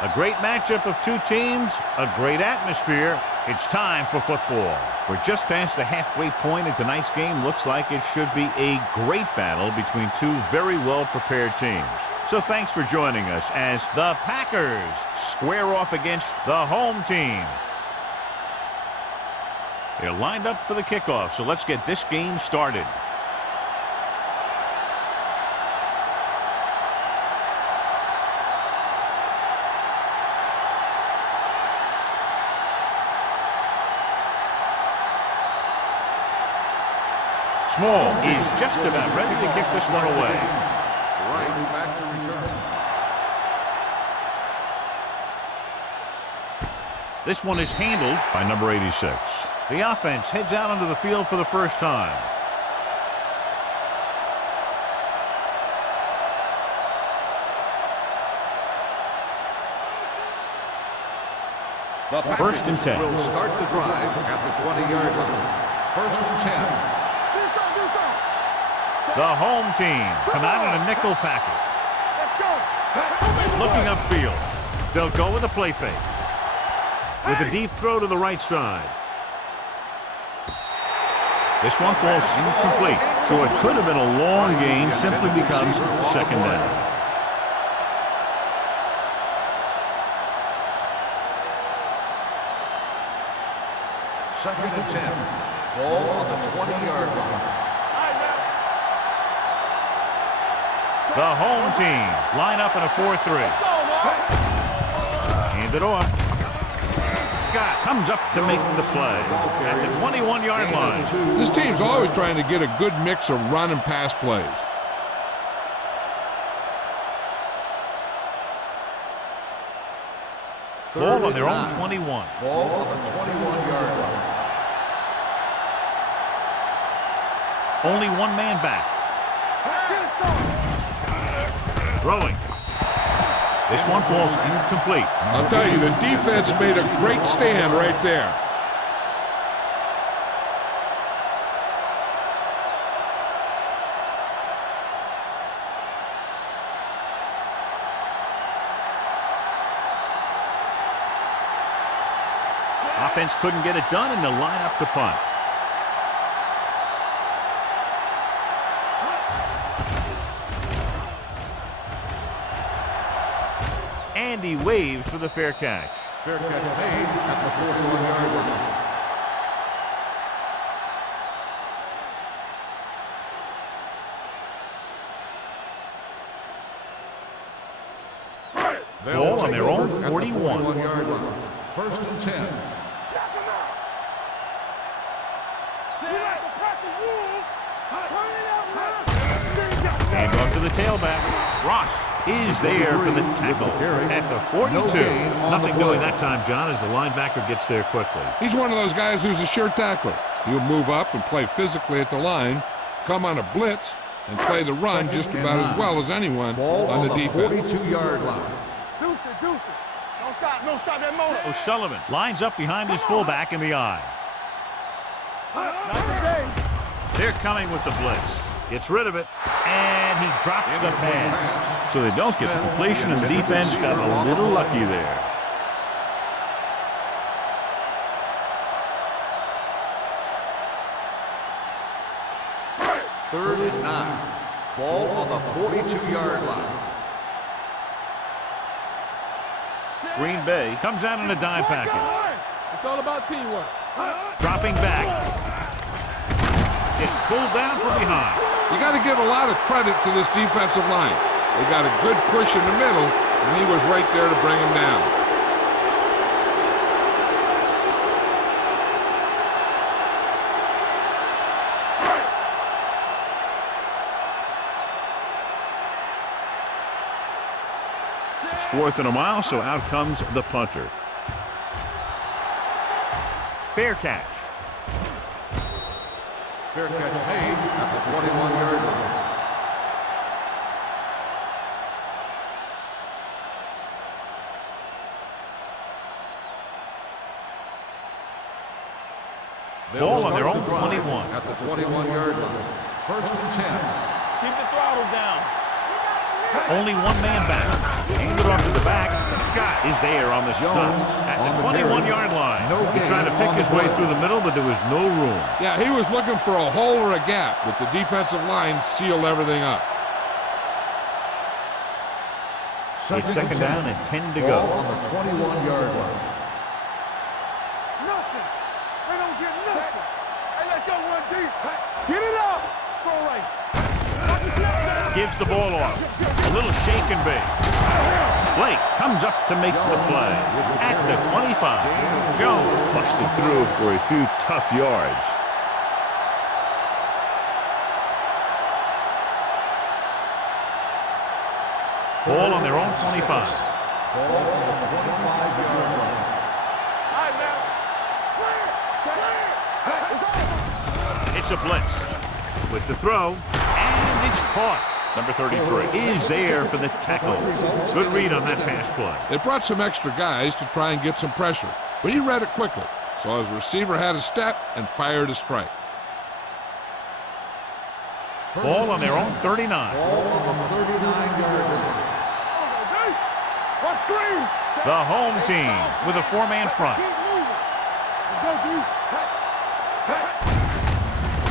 A great matchup of two teams, a great atmosphere. It's time for football. We're just past the halfway point, and tonight's game looks like it should be a great battle between two very well-prepared teams. So thanks for joining us as the Packers square off against the home team. They're lined up for the kickoff, so let's get this game started. Small is just about ready to kick this one away. Right back to return. This one is handled by number 86. The offense heads out onto the field for the first time. The First and 10. Will start the drive at the 20-yard line. First and 10. The home team come out in a nickel package. Looking upfield. They'll go with a play fake. With a deep throw to the right side. This one falls incomplete, so it could have been a long gain, simply becomes second down. Second and 10. Ball on the 20-yard line. The home team line up in a 4-3. Hand it off. Scott comes up to make the play at the 21-yard line. This team's always trying to get a good mix of run and pass plays. Ball on their own 21. Ball on the 21-yard line. Only one man back. Throwing. This one falls incomplete. I'll tell you, the defense made a great stand right there. Offense couldn't get it done, and they'll line up to punt. And he waves for the fair catch. Fair catch made at the 41-yard line. Ball on their own 41. 41-yard line. First and 10. And on to the tailback. Ross is there for the tackle at the 42. Nothing doing that time, John, as the linebacker gets there quickly. He's one of those guys who's a sure tackler. He'll move up and play physically at the line, come on a blitz, and play the run just about as well as anyone on the defense. 42-yard line. Don't stop that motor. O'Sullivan lines up behind his fullback in the eye. They're coming with the blitz. Gets rid of it, and he drops the pass. So they don't get the completion, and the defense got a little lucky there. Third and 9. Ball on the 42-yard line. Green Bay comes out in a dime package. It's all about teamwork. Dropping back. Gets pulled down from behind. You got to give a lot of credit to this defensive line. They got a good push in the middle, and he was right there to bring him down. It's 4th and a mile, so out comes the punter. Fair catch. Fair catch made at the 21-yard line. Ball on their own 21. At the 21-yard line. First and 10. Keep the throttle down. Only one man back. Hand it off to the back. Scott is there on the stop at the 21-yard line. He tried to pick his way through the middle, but there was no room. Yeah, he was looking for a hole or a gap, but the defensive line sealed everything up. It's second down and 10 to Ball go. on the 21-yard line. Nothing. They don't get nothing. Hey, let's go one deep. Get it up. Throw right. Gives the ball off. A little shake and bake. Blake comes up to make the play. At the 25. Jones busted through for a few tough yards. Ball on their own 25. Ball on the 25-yard line. All right, now. Clear. It's a blitz. With the throw. And it's caught. Number 33 is there for the tackle. Good read on that pass play. They brought some extra guys to try and get some pressure, but he read it quickly, so his receiver had a step and fired a strike. Ball on their own 39. Ball on the 39-yard line. What screen? The home team with a four-man front. Keep moving. Let's go,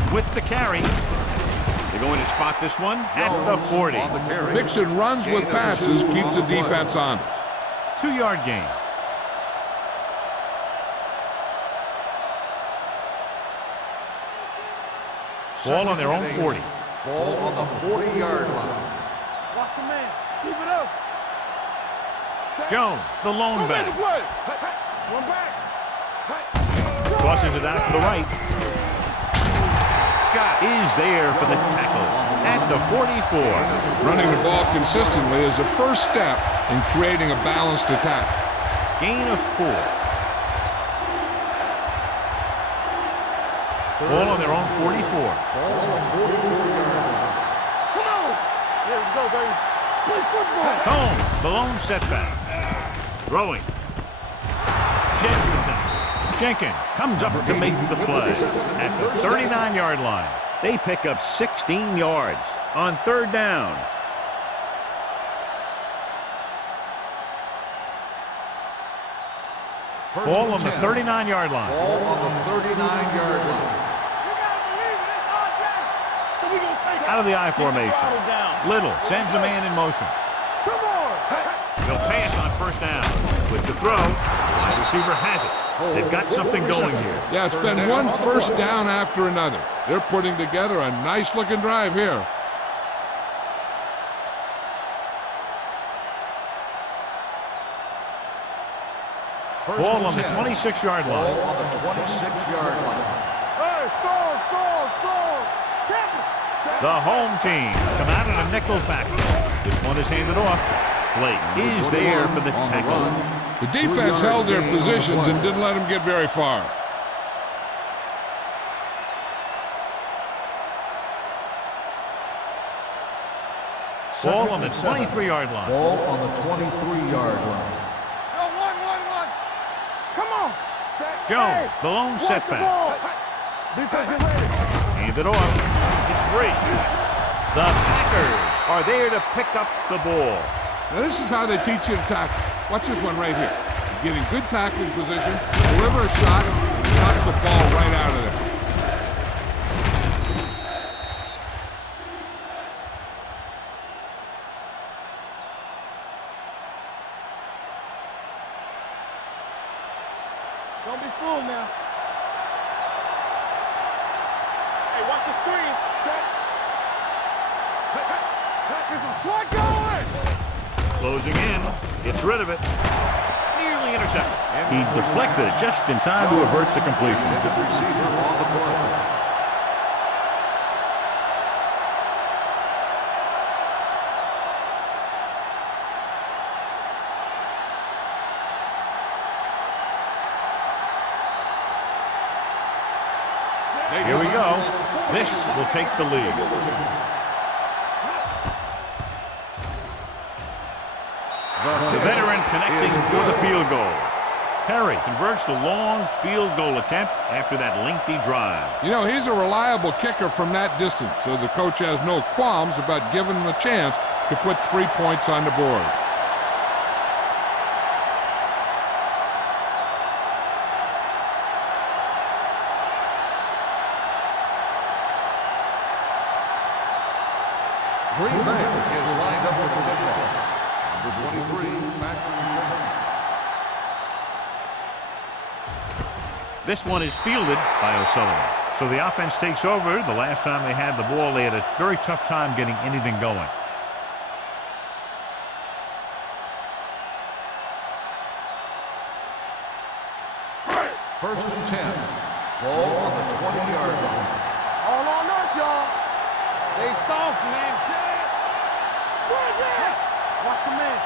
dude. With the carry. They're going to spot this one at the 40. On the carry. Mixing runs with passes keeps the defense honest. 2-yard gain. Ball on their own 40. Ball on the 40-yard line. Watch a man. Keep it up. Jones, the lone Go make a back. play. One back. Tosses it out to the right. Scott is there for the tackle at the 44. Running the ball consistently is the first step in creating a balanced attack. Gain of 4. Ball on their own 44. Ball on the 44-yard line. Come on. Here we go, baby. Play football. Combs, the lone setback. Throwing. Sheds the pass. Jenkins comes up to make the play at the 39-yard line. They pick up 16 yards on third down. Ball on the 39-yard line. Ball on the 39-yard line. You gotta believe it. It's our day. So we gonna take it. Out of the I formation. Little sends a man in motion. Come on. They'll pass on first down. With the throw, wide receiver has it. They've got something going here. Yeah, it's been one first down after another. They're putting together a nice-looking drive here. Ball on the 26-yard Ball line. on the 26-yard line. Hey, score. Champion. The home team come out in a nickel package. This one is handed off. Blake is there for the On the tackle. run. The defense held their positions and didn't let them get very far. Ball on the 23-yard line. Ball on the 23-yard line. Yo, one. Come on. Jones, the lone Watch the setback. ball. Defense, get ready. Handed off. It's free. The Packers are there to pick up the ball. Now this is how they teach you to tackle. Watch this one right here. Get in good tackling position, deliver a shot, and knock the ball right out of there. Don't be fooled now. Hey, watch the screen. Set. Get some slot going. Closing in. Gets rid of it. Nearly intercepted. He deflected it just in time to avert the completion. Intended receiver on the play. Here we go. This will take the lead. The veteran connecting for the field goal. Perry converts the long field goal attempt after that lengthy drive. You know, he's a reliable kicker from that distance, so the coach has no qualms about giving him a chance to put 3 points on the board. Green Bay is lined up for the kickoff. Number 23, back to return. This one is fielded by O'Sullivan. So the offense takes over. The last time they had the ball, they had a very tough time getting anything going. First and 10. Ball on the 20-yard line. All on us, y'all. They soft, man. Watch your man.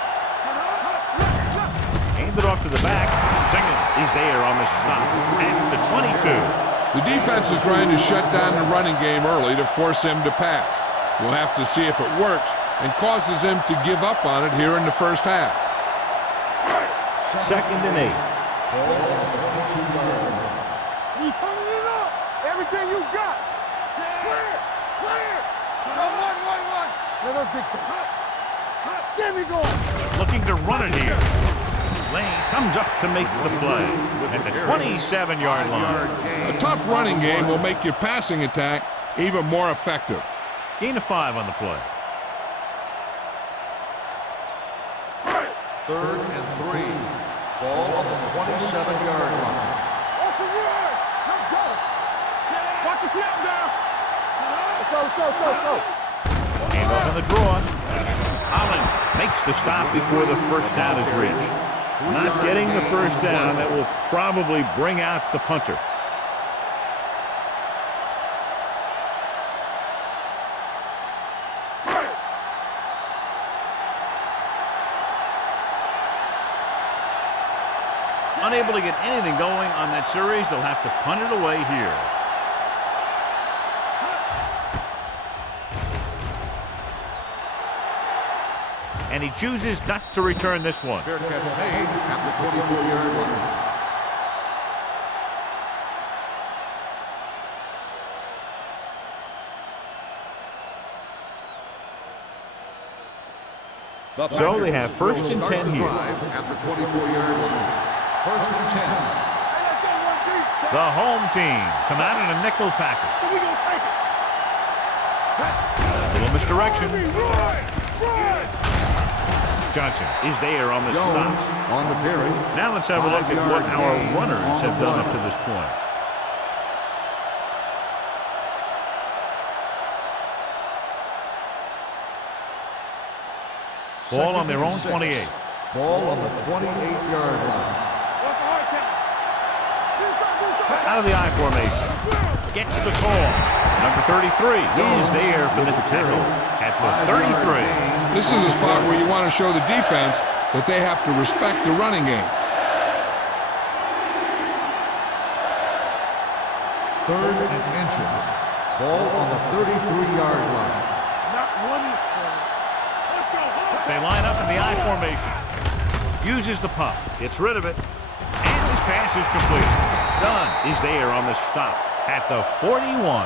Handed off to the back. Zingen is there on the stop at the 22. The defense is trying to shut down the running game early to force him to pass. We'll have to see if it works and causes him to give up on it here in the first half. Second and 8. Ball on the 22-yard line. We turning it up. Everything you got. Clear. Clear. One. Let us dictate. There we go. Looking to run it here. Lane comes up to make the play at the 27-yard line. A tough running game will make your passing attack even more effective. Gain of 5 on the play. Third and 3. Ball on the 27-yard line. Off the run. Let's go. Watch the snap down. Let's go. And off on the draw. Holland makes the stop before the first down is reached. Not getting the first down, that will probably bring out the punter. Unable to get anything going on that series, they'll have to punt it away here. And he chooses not to return this one. Fair catch made at the 24-yard line. So they have first and 10 here. At the 24-yard line. First and 10. Hey, let's go, 1-3. The home team come out in a nickel package. So we gonna take it. Little misdirection. Run. Johnson is there on the stop. On the carry. Now let's have a look at what our runners have done up to this point. Ball on their own 28. Ball on the 28-yard line. Out of the I formation. Gets the call. Number 33 is there for the tackle at the 33. This is a spot where you want to show the defense that they have to respect the running game. Third and inches. Ball on the 33-yard line. Not one inch, fellas. Let's go. They line up in the I formation. Uses the pump. Gets rid of it. And this pass is completed. Dunn is there on the stop at the 41.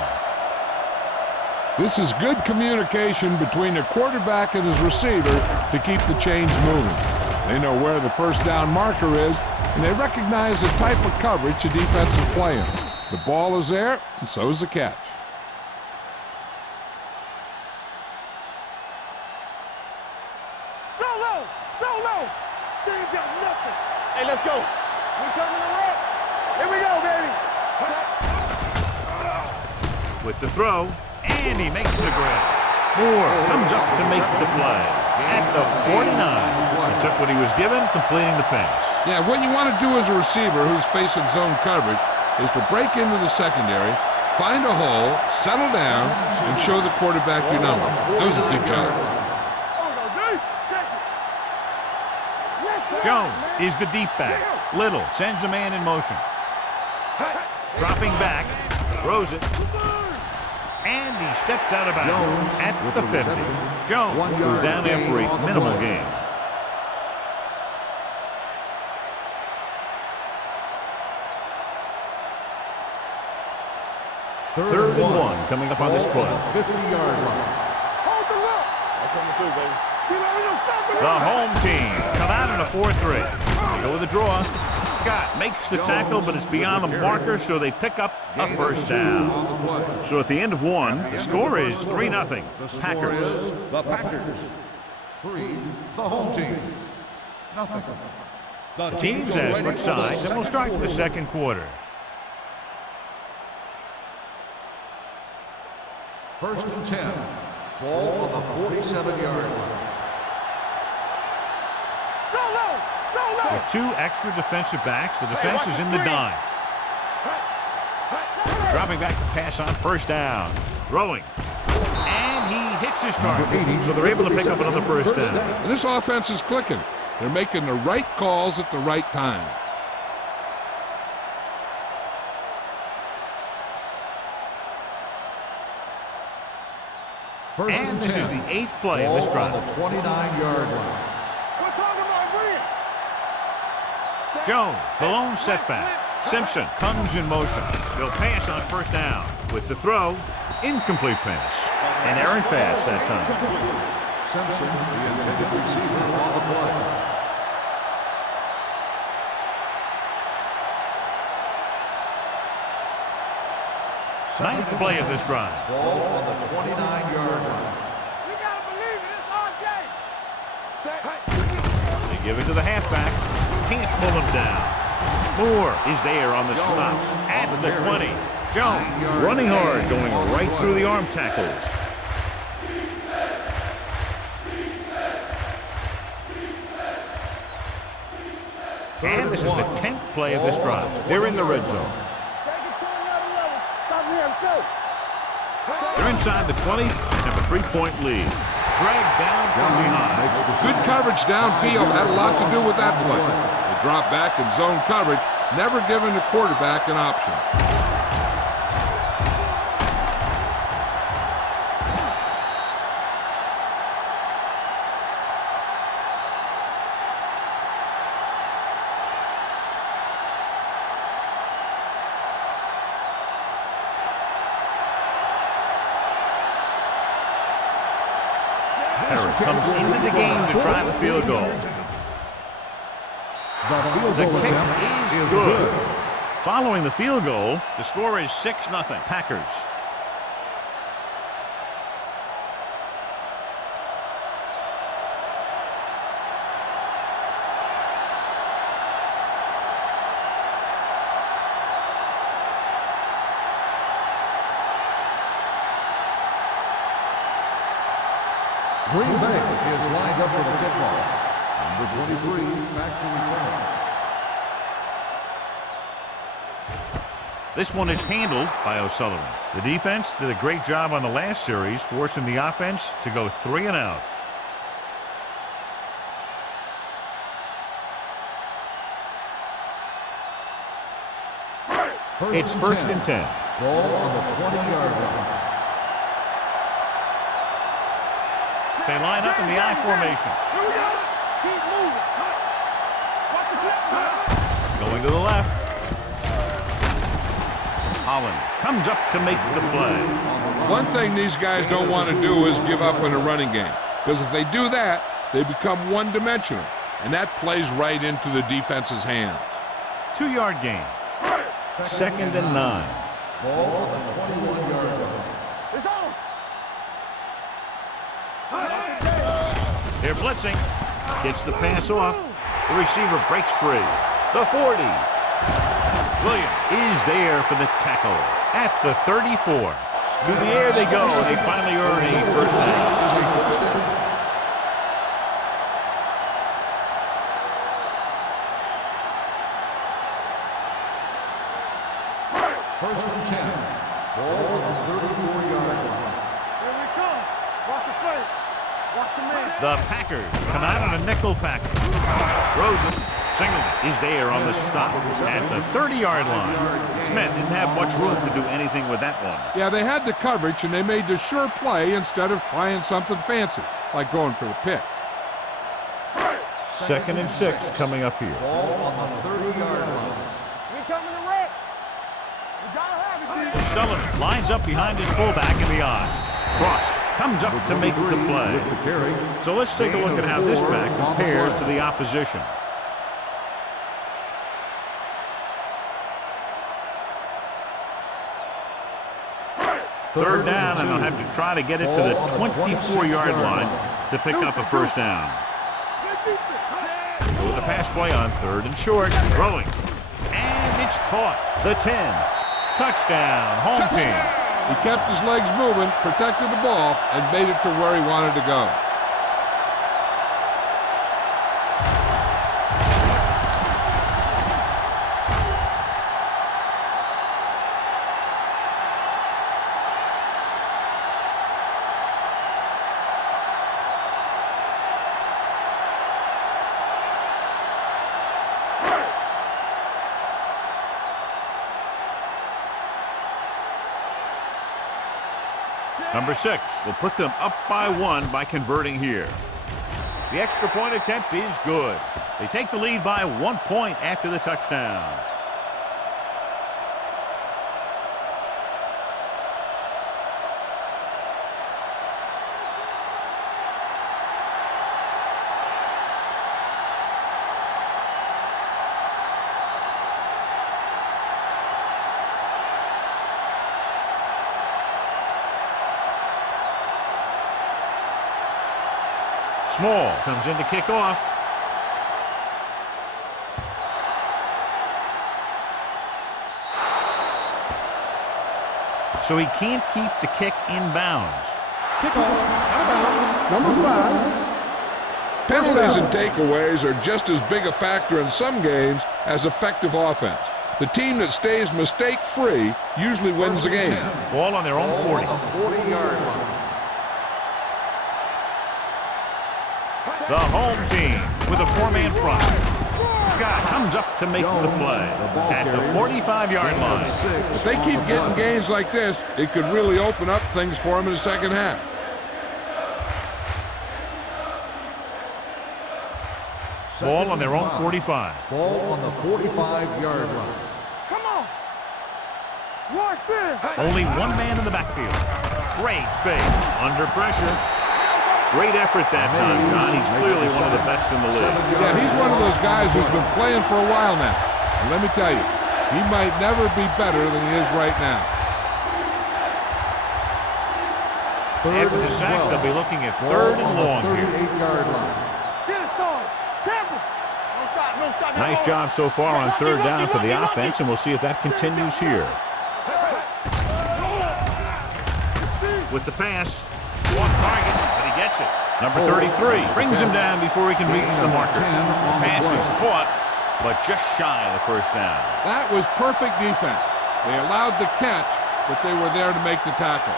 This is good communication between the quarterback and his receiver to keep the chains moving. They know where the first down marker is, and they recognize the type of coverage the defense is playing. The ball is there, and so is the catch. So low. They ain't got nothing. Hey, let's go. We coming to rock. Here we go, baby. With the throw, and he makes the grab. Moore comes up to make the play at the 49. He took what he was given, completing the pass. Yeah, what you want to do as a receiver who's facing zone coverage is to break into the secondary, find a hole, settle down, and show the quarterback your number. That was a good job. Jones is the deep back. Little sends a man in motion. Dropping back, throws it, and he steps out of bounds at the 50. Jones goes down after a minimal gain. Third and 1 coming up on this play. 50-yard line. Hold the look. The home team come out in a 4-3. They go with a draw. Scott makes the tackle, but it's beyond the marker, so they pick up a first down. So at the end of one, the score is 3-0. Packers. The Packers. 3, the home team. Nothing. The teams have switched sides, and we'll start the second quarter. First and 10. Ball on the 47-yard line. With 2 extra defensive backs, the defense is in the dime. Dropping back to pass on first down. Throwing. And he hits his target. So they're able to pick up another first down. And this offense is clicking. They're making the right calls at the right time. And this is the 8th play of this drive. On the 29-yard line. Jones, the lone setback. Simpson comes in motion. They'll pass on first down. With the throw, incomplete pass. An errant pass that time. Simpson, the intended receiver on the play. Ninth play of this drive. Ball on the 29-yard line. You gotta believe it. It's our game. They give it to the halfback. Can't pull him down. Moore is there on the stop at the 20. Jones running hard, going right through the arm tackles. And this is the 10th play of this drive. They're in the red zone. They're inside the 20 and have a 3-point lead. Dragged down from behind. Good coverage downfield had a lot to do with that play. They drop back in zone coverage, never giving the quarterback an option. Comes into the game to try the field goal. The kick is good. Following the field goal, the score is 6-0. Packers. Green Bay is lined up for the kickoff. Number 23, back to return. This one is handled by O'Sullivan. The defense did a great job on the last series, forcing the offense to go 3 and out. It's first and 10. Ball on the 20-yard line. They line up in the I formation. Going to the left. Holland comes up to make the play. One thing these guys don't want to do is give up in a running game. Because if they do that, they become one-dimensional. And that plays right into the defense's hands. 2-yard gain. Second and 9. Ball on the 21-yard line. It's on. They're blitzing. Gets the pass off. The receiver breaks free. The 40. Williams is there for the tackle at the 34. Through the air they go, and they finally earn a first down. First and 10. Ball on the 34-yard line. Here we come. Watch the play. Watch the man. The Packers come out on a nickel package. Rosen, Singleton is there on the stop at the 30-yard line. Smith didn't have much room to do anything with that one. Yeah, they had the coverage, and they made the sure play instead of trying something fancy, like going for the pick. Second and 6 coming up here. Ball on the 30-yard line. We coming to wreck. We gotta have it, Sullivan lines up behind his fullback in the I. Cross comes up to make the play. With the carry. So let's take a look at how this back compares to the opposition. Third down, and they'll have to try to get it to the 24-yard line to pick up a first down. With the pass play on third and short, throwing. And it's caught. The 10. Touchdown, home team. He kept his legs moving, protected the ball, and made it to where he wanted to go. Number 6 will put them up by 1 by converting here. The extra point attempt is good. They take the lead by 1 point after the touchdown. Small comes in to kick off. So he can't keep the kick in bounds. Kickoff, out of bounds, number 5. Penalties and takeaways are just as big a factor in some games as effective offense. The team that stays mistake-free usually wins the game. Ball on their own 40. 40-yard line. The home team with a 4-man front. Scott comes up to make the play at the 45-yard line. If they keep getting gains like this, it could really open up things for them in the second half. Ball on their own 45. Ball on the 45-yard line. Come on. Watch this. Only one man in the backfield. Great fake. Under pressure. Great effort that time, John. He's clearly one of the best in the league. Yeah, he's one of those guys who's been playing for a while now. And let me tell you, he might never be better than he is right now. After the sack, they'll be looking at third and long here. 38-yard line. Get it, son. Temple. Don't stop, don't stop. Nice job so far on third down for the offense, and we'll see if that continues here. With the pass, off target, but he gets it. Number 33 brings him down before he can reach the marker. The pass is caught, but just shy of the first down. That was perfect defense. They allowed the catch, but they were there to make the tackle.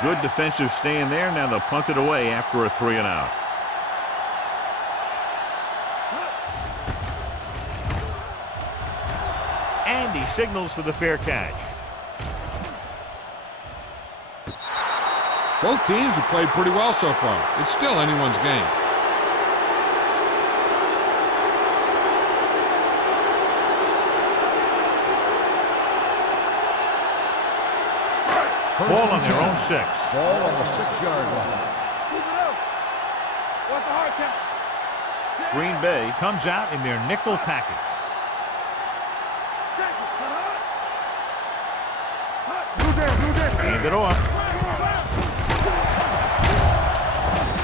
Good defensive stand there. Now they'll punt it away after a 3-and-out. And he signals for the fair catch. Both teams have played pretty well so far. It's still anyone's game. Ball on their own 6. Ball on the 6-yard line. Keep it up. Watch the hard count. Green Bay comes out in their nickel package. Hand it off.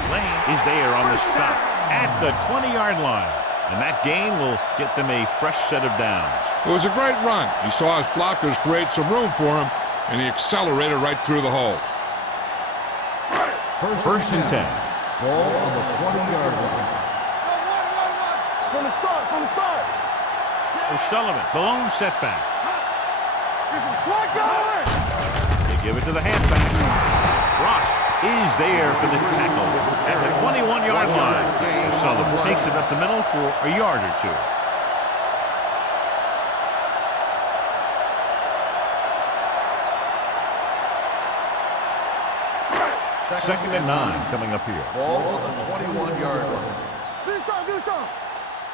Lane is there on the stop at the 20-yard line. And that gain will get them a fresh set of downs. It was a great run. He saw his blockers create some room for him, and he accelerated right through the hole. First and 10. Ball on the 20-yard line. From the start. O'Sullivan, the lone setback. Get some slack going. They give it to the halfback. Ross is there for the tackle at the 21-yard line. O'Sullivan takes it up the middle for a yard or two. Second and 9 coming up here. Ball on the 21-yard line. Do something.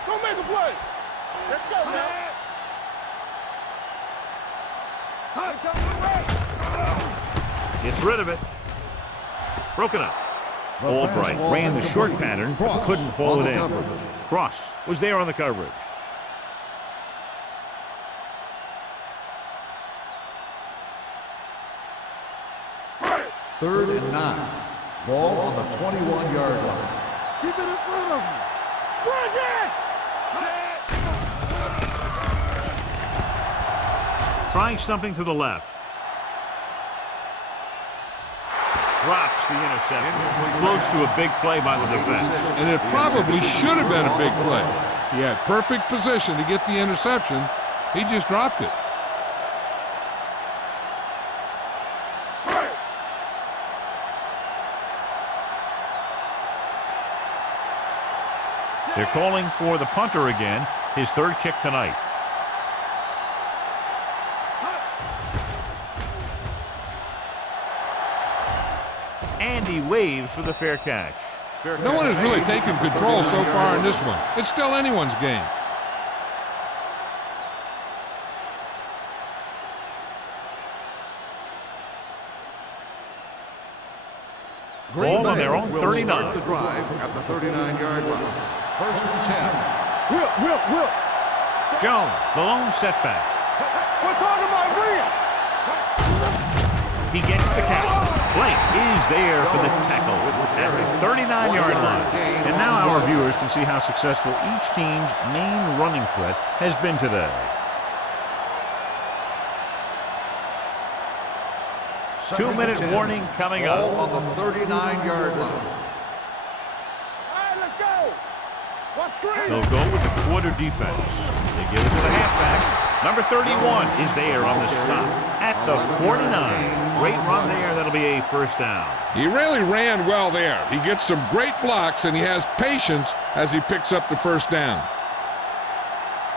Don't make a play. Let's go, man. Gets rid of it. Broken up. Albright ran the short pattern, but couldn't haul it in. Cross was there on the coverage. Third and 9. Ball on the 21-yard line. Keep it in front of you. Bring it! Trying something to the left. Drops the interception. Close to a big play by the defense. And it probably should have been a big play. He had perfect position to get the interception. He just dropped it. They're calling for the punter again, his third kick tonight. And he waves for the fair catch. No one has really taken control so far in this one. It's still anyone's game. Ball on their own 39. Start the drive at the 39-yard line. First and 10. Will. Jones, the lone setback. We're talking about Bria. He gets the count. Blake is there for the tackle at the 39-yard line. And now our viewers can see how successful each team's main running threat has been today. Two-minute warning coming up. Ball on the 39-yard line. All right, let's go. What's screen? They'll go with the quarter defense. They give it to the halfback. Number 31 is there on the stop at the 49. Great run there. That'll be a first down. He really ran well there. He gets some great blocks, and he has patience as he picks up the first down.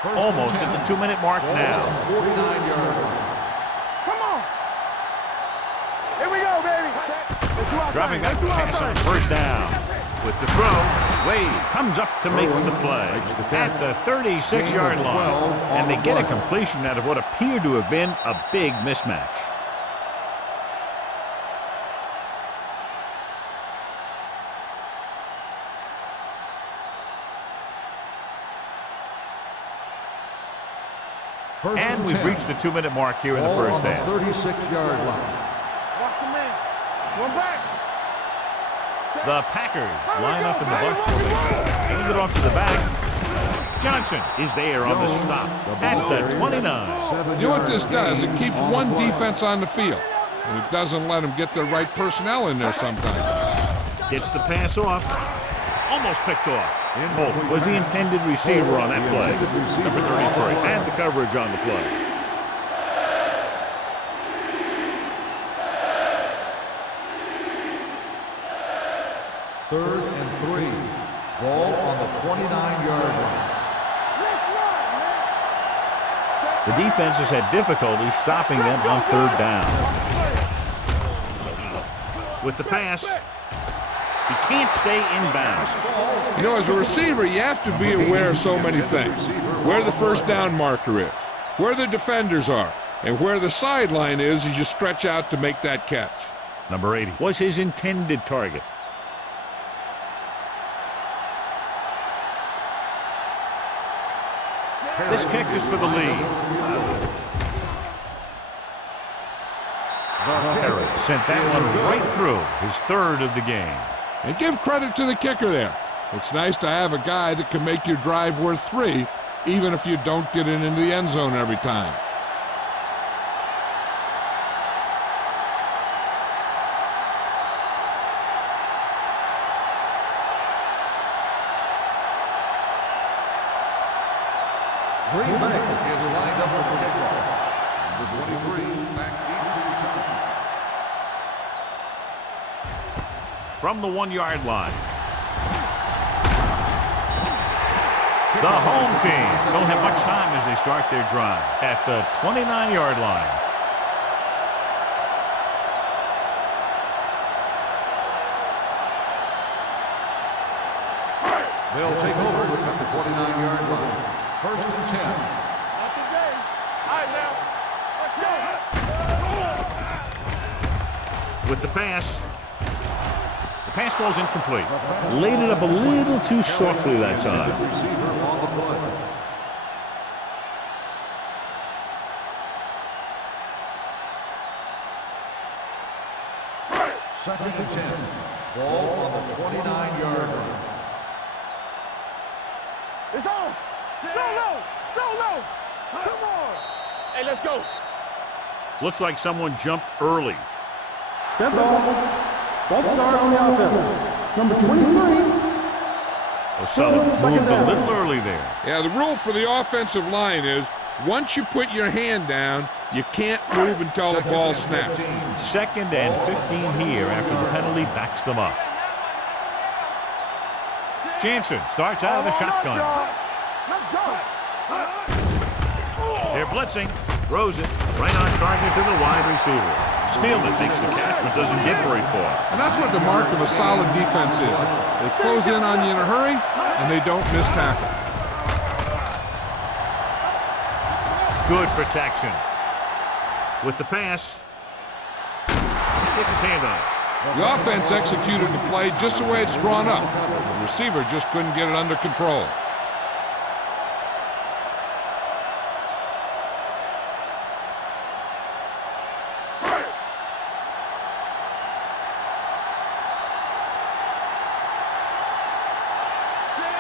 Almost at the 2-minute mark now. 49-yard line. Come on. Here we go, baby. Dropping back to pass on first down. With the throw, Wade comes up to make the play at the 36-yard line. And they get a completion out of what appeared to have been a big mismatch. And we've reached the 2-minute mark here in the first half. 36-yard line. Watch your man. One back. The Packers line up in the bunch formation. Hand it off to the back. Johnson is there on the stop at the 29. You know what this does? It keeps one defense on the field, and it doesn't let them get the right personnel in there sometimes. Gets the pass off. Almost picked off. Holt was the intended receiver on that play. Number 33 had the coverage on the play. Third and 3. Ball on the 29-yard line. The defense has had difficulty stopping them on third down. With the pass, he can't stay in bounds. You know, as a receiver, you have to be aware of so many things. Where the first down marker is, where the defenders are, and where the sideline is as you stretch out to make that catch. Number 80 was his intended target. This kick is for the lead. Harris sent that one right through, his third of the game. And give credit to the kicker there. It's nice to have a guy that can make your drive worth 3, even if you don't get it into the end zone every time. Green Bay is lined up for the kickoff. Number 23, back deep to return. From the 1-yard line. The home team don't have much time as they start their drive at the 29-yard line. They'll take over at the 29-yard line. First and 10. Not today. All right, now. Let's go. With the pass. The pass falls incomplete. Laid it up a little too softly that time. Receiver on the play. Second and 10. Ball on the 29-yard line. It's on. So low. So low. Come on. Hey, let's go. Looks like someone jumped early. Dead ball. False start on the offense. Number 23. O'Sullivan moved a little early there. Yeah, the rule for the offensive line is once you put your hand down, you can't move until the ball snaps. Second and 15 here after the penalty backs them up. Jansen starts out of the shotgun. Let's go. They're blitzing. Throws it right on target to the wide receiver. Spielman makes the catch but doesn't get very far. And that's what the mark of a solid defense is. They close in on you in a hurry, and they don't miss tackle. Good protection. With the pass. Gets his hand on it. The offense executed the play just the way it's drawn up. The receiver just couldn't get it under control.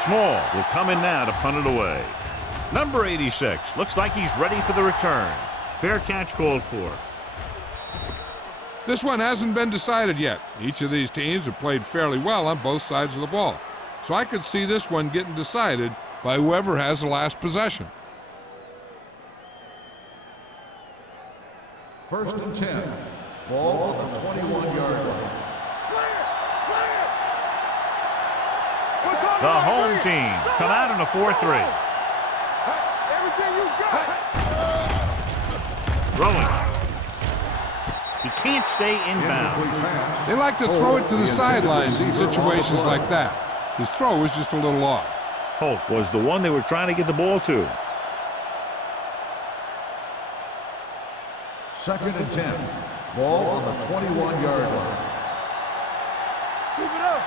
Small will come in now to punt it away. Number 86 looks like he's ready for the return. Fair catch called for. This one hasn't been decided yet. Each of these teams have played fairly well on both sides of the ball. So I could see this one getting decided by whoever has the last possession. First and 10. Ball on the 21-yard line. The home team come out in a 4-3. Everything you got. Throwing. He can't stay inbound. They like to throw it to the sidelines in situations like that. His throw was just a little off. Holt was the one they were trying to get the ball to. Second and 10. Ball on the 21-yard line. Keep it up.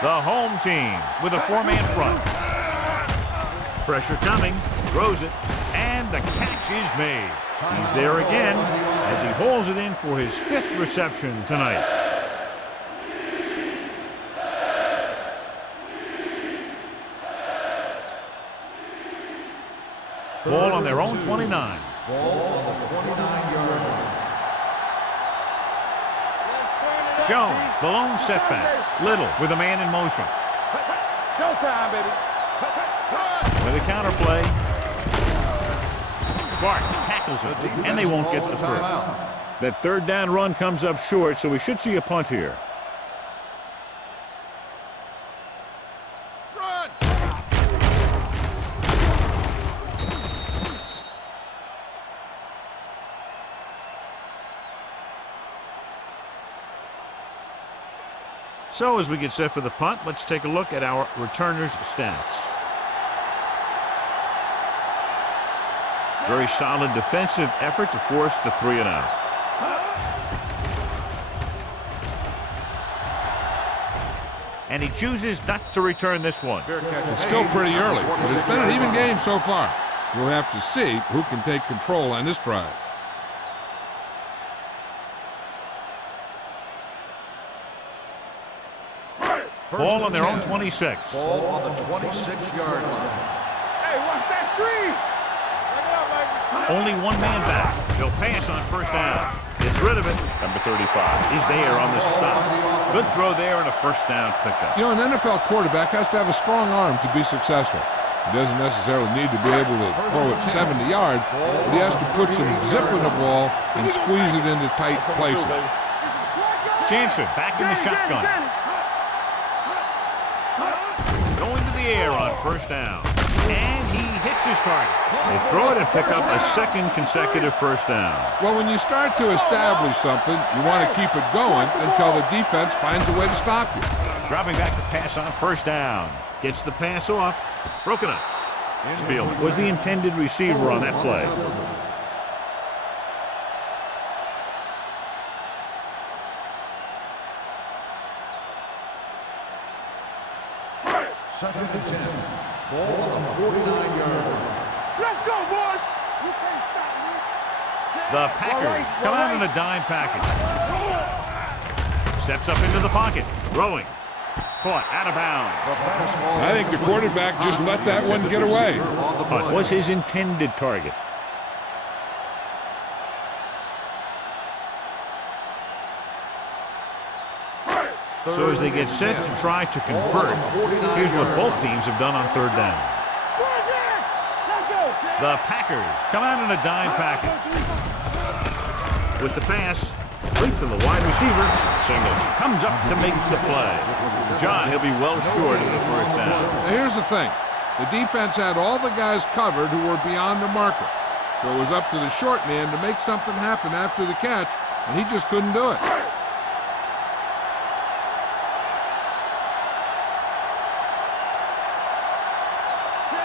The home team with a four-man front. Pressure coming, throws it, and the catch is made. He's there again as he hauls it in for his 5th reception tonight. Ball on their own 29. Ball on the 29-yard line. Jones, the lone setback. Little with a man in motion. Showtime, baby. With a counterplay. Clark tackles it, and they won't get the first. That third down run comes up short, so we should see a punt here. So as we get set for the punt, let's take a look at our returners' stats. Very solid defensive effort to force the 3-and-out. And he chooses not to return this one. It's still pretty early, but it's been an even game so far. We'll have to see who can take control on this drive. Ball on their own 26. Ball on the 26-yard line. Hey, watch that screen. Only one man back. He'll pass on first down. Gets rid of it. Number 35. He's there on the stop. Good throw there and a first down pickup. You know, an NFL quarterback has to have a strong arm to be successful. He doesn't necessarily need to be able to throw it 70 yards, but he has to put some zip in the ball and squeeze it into tight places. Jansen back in the shotgun. Going to the air on first down. And he hits his target. They throw it and pick up a second consecutive first down. Well, when you start to establish something, you want to keep it going until the defense finds a way to stop you. Dropping back to pass on first down. Gets the pass off. Broken up. Spielman was the intended receiver on that play. Second and 10. Ball on the 49-yard line. Let's go, boys. You can't stop me. The Packers come out in a dime package. Steps up into the pocket. Throwing. Caught out of bounds. I think the quarterback just let that one get away. But was his intended target. So as they get set to try to convert, here's what both teams have done on third down. The Packers come out in a dime package. With the pass, complete to the wide receiver. Single comes up to make the play. John, he'll be well short of the first down. Now here's the thing. The defense had all the guys covered who were beyond the marker. So it was up to the short man to make something happen after the catch, and he just couldn't do it.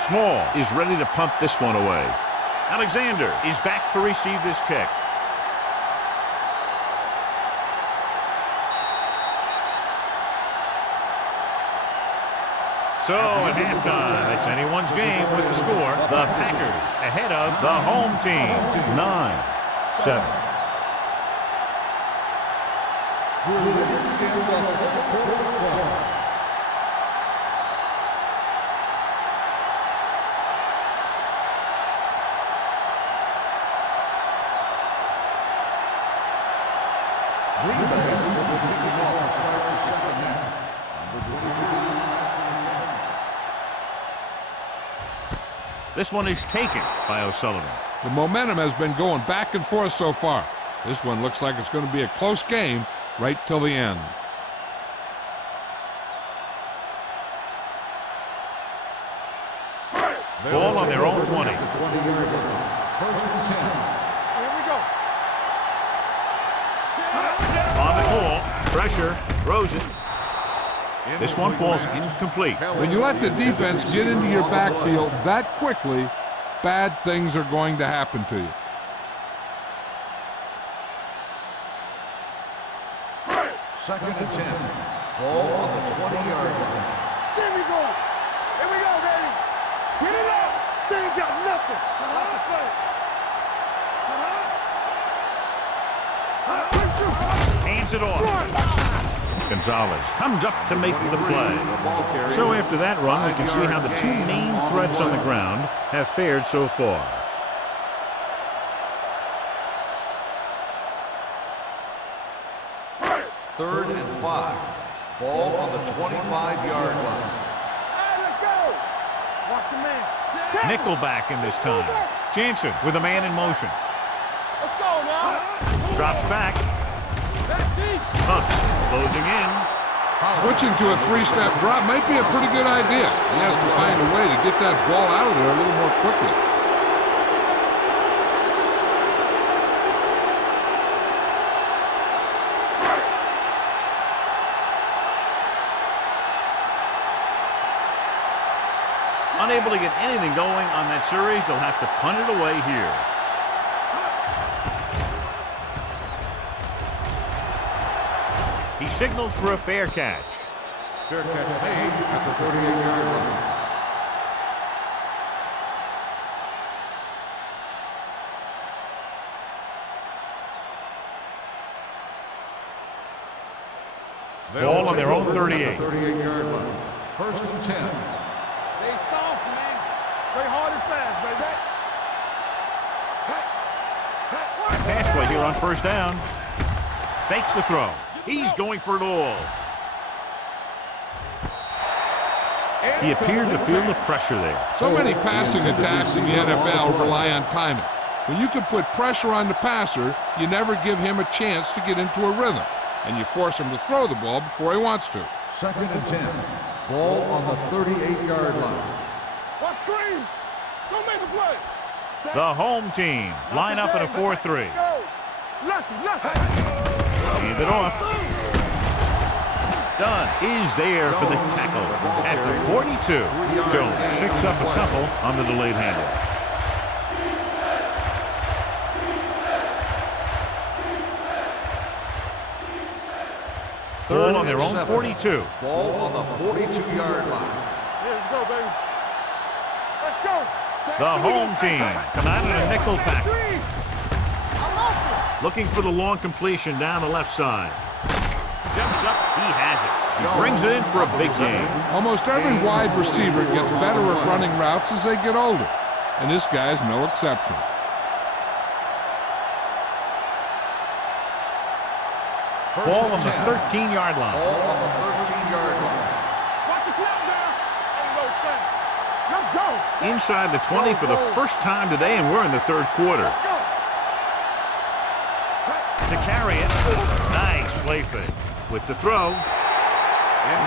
Small is ready to pump this one away. Alexander is back to receive this kick. So at halftime, it's anyone's game with the score. The Packers ahead of the home team. 9-7. This one is taken by O'Sullivan. The momentum has been going back and forth so far. This one looks like it's going to be a close game right till the end. Ball on their own 20. First and 10. Here we go. On the ball, pressure, throws it. This one falls incomplete. When you let the defense get into your backfield that quickly, bad things are going to happen to you. Second and 10. Ball on the 20-yard line. There we go. Here we go, baby. Get it up. They ain't got nothing. Hands it off. Gonzalez comes up to make the play. So after that run, we can see how the two main threats on the ground have fared so far. Third and 5. Ball on the 25-yard line. Hey, let's go. Watch your man. Nickelback in this time. Jansen with a man in motion. Let's go now. Drops back. Pumps. Closing in. Switching to a three-step drop might be a pretty good idea. He has to find a way to get that ball out of there a little more quickly. Unable to get anything going on that series, they'll have to punt it away here. He signals for a fair catch. Fair catch made at the 38-yard line. Ball on their own 38. 38-yard line. First and 10. Stay soft, man. Play hard and fast, baby. Pass play here on first down. Fakes the throw. He's going for it all. He appeared to feel the pressure there. So many passing attacks in the NFL rely on timing. When you can put pressure on the passer, you never give him a chance to get into a rhythm, and you force him to throw the ball before he wants to. Second and 10. Ball on the 38-yard line. What screen? Don't make a play. The home team line up in a 4-3. Lucky. Hand it off. Dunn is there for the tackle at the 42. Jones picks up a couple on the delayed handoff. Third on their own 42. Ball on the 42-yard line. Yeah, let's go, baby. Let's go. The home team come out in a nickel pack. Looking for the long completion down the left side. Jumps up, he has it. He brings it in for a big game. Almost every wide receiver gets better at running routes as they get older, and this guy's no exception. Ball on the 13-yard line. Ball on the 13-yard line. Watch the snap down. Ain't no thing. Let's go. Inside the 20 for the first time today, and we're in the third quarter. Let's go. To carry it. Nice play fake. With the throw.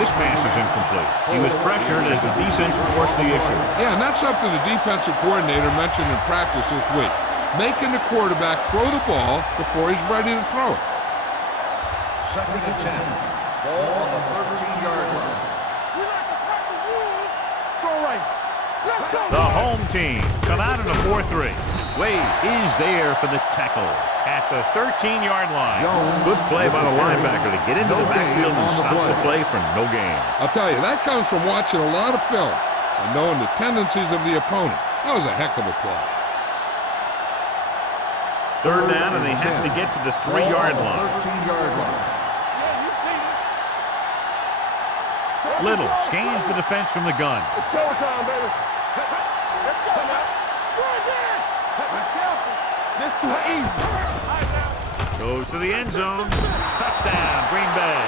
This pass is incomplete. He was pressured as the defense forced the issue. Yeah, and that's something the defensive coordinator mentioned in practice this week. Making the quarterback throw the ball before he's ready to throw it. 2nd and 10. Ball on the 13-yard line. We like to cut the rules. Let's go right. Let's go. The home team come out in a 4-3. Wade is there for the tackle at the 13-yard line. Good play by the linebacker to get into the backfield and stop the play for no gain. I'll tell you, that comes from watching a lot of film and knowing the tendencies of the opponent. That was a heck of a play. Third down, and they have to get to the 3-yard line. 13-yard line. Little scans the defense from the gun. It's showtime, baby. Let's go now. Go again. Be careful. This too easy. Goes to the end zone. Touchdown, Green Bay.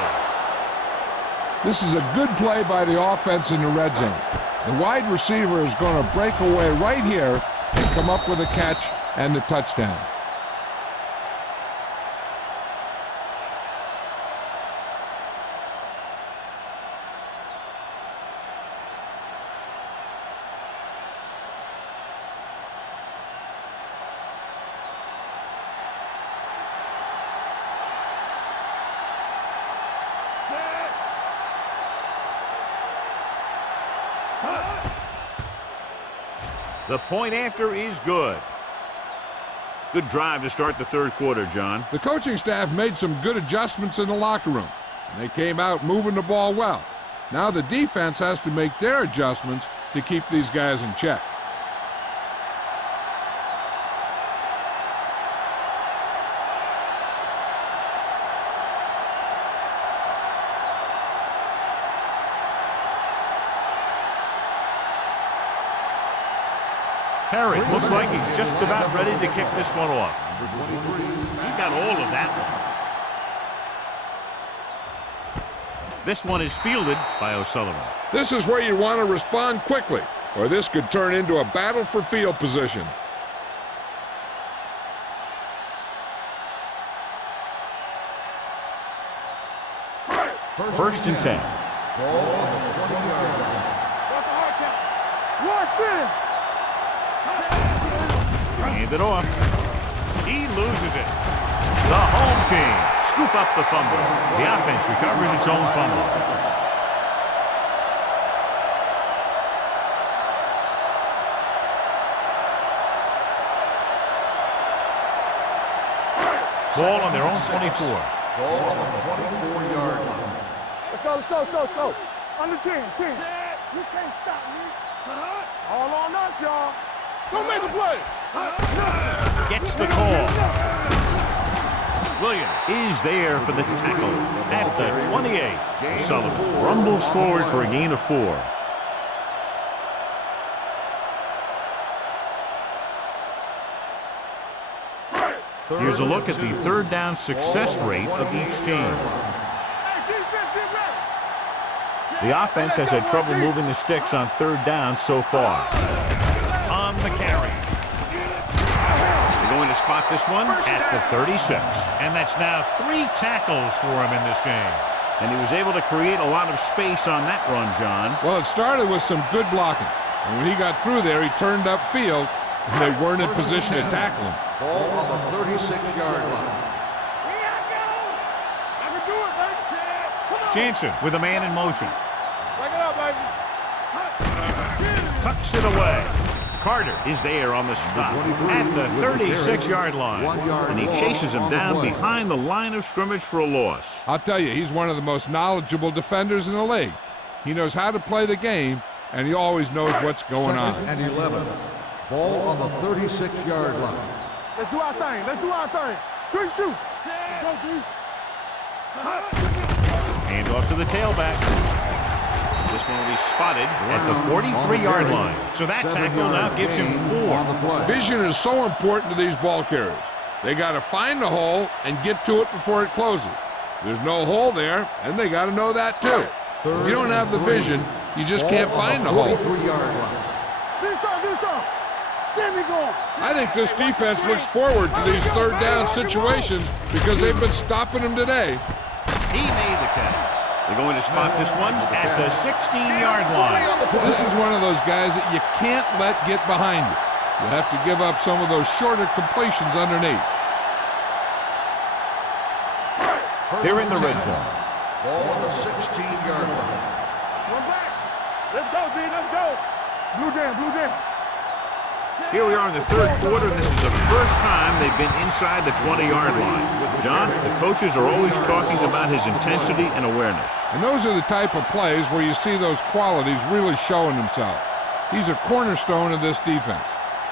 This is a good play by the offense in the red zone. The wide receiver is going to break away right here and come up with a catch and the touchdown. The point after is good. Good drive to start the third quarter, John. The coaching staff made some good adjustments in the locker room, and they came out moving the ball well. Now the defense has to make their adjustments to keep these guys in check. Perry looks like he's just about ready to kick this one off. He got all of that one. This one is fielded by O'Sullivan. This is where you want to respond quickly, or this could turn into a battle for field position. First and 10. Ball on the 20-yard line. What's the hard count? One center. Hand it off. He loses it. The home team scoop up the fumble. The offense recovers its own fumble. Ball on their own 24. Ball on the 24-yard line. Let's go, let's go, let's go, let's go. Under 10. You can't stop me. All on us, y'all. Don't make a play. Gets the call. Williams is there for the tackle at the 28. Sullivan rumbles forward for a gain of 4. Here's a look at the third down success rate of each team. The offense has had trouble moving the sticks on third down so far. On the carry. They're going to spot this one at the 36. And that's now 3 tackles for him in this game. And he was able to create a lot of space on that run, John. Well, it started with some good blocking. And when he got through there, he turned upfield, and they weren't in position to tackle him. Ball on the 36-yard line. Jansen with a man in motion. Back it up, baby. Tucks it away. Carter is there on the stop at the 36-yard line. And he chases him down behind the line of scrimmage for a loss. I'll tell you, he's one of the most knowledgeable defenders in the league. He knows how to play the game, and he always knows what's going on. Second and 11. Ball on the 36-yard line. Let's do our thing. Let's do our thing. Good shoot. Go, D. Hand off to the tailback. This one will be spotted at the 43-yard line. So that tackle now gives him 4. Vision is so important to these ball carriers. They got to find the hole and get to it before it closes. There's no hole there, and they got to know that too. If you don't have the vision, you just can't find the hole. I think this defense looks forward to these third down situations because they've been stopping them today. He made the catch. They're going to spot this one at the 16-yard line. This is one of those guys that you can't let get behind you. You have to give up some of those shorter completions underneath. They're in the red zone. Ball on the 16-yard line. One back. Let's go, D. Let's go. Blue down, blue down. Here we are in the third quarter, and this is the first time they've been inside the 20-yard line. John, the coaches are always talking about his intensity and awareness. And those are the type of plays where you see those qualities really showing himself. He's a cornerstone of this defense,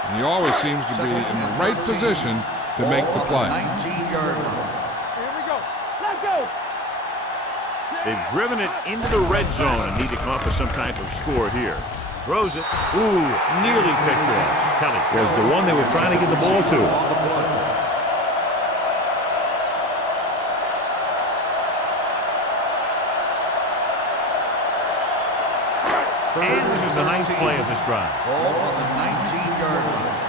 and he always seems to be in the right position to make the play. 19-yard line. Here we go. Let's go. They've driven it into the red zone and need to come up with some type of score here. Throws it. Ooh, nearly picked off. Kelly was the one they were trying to get the ball to. And this is the ninth play of this drive. Ball on the 19-yard line.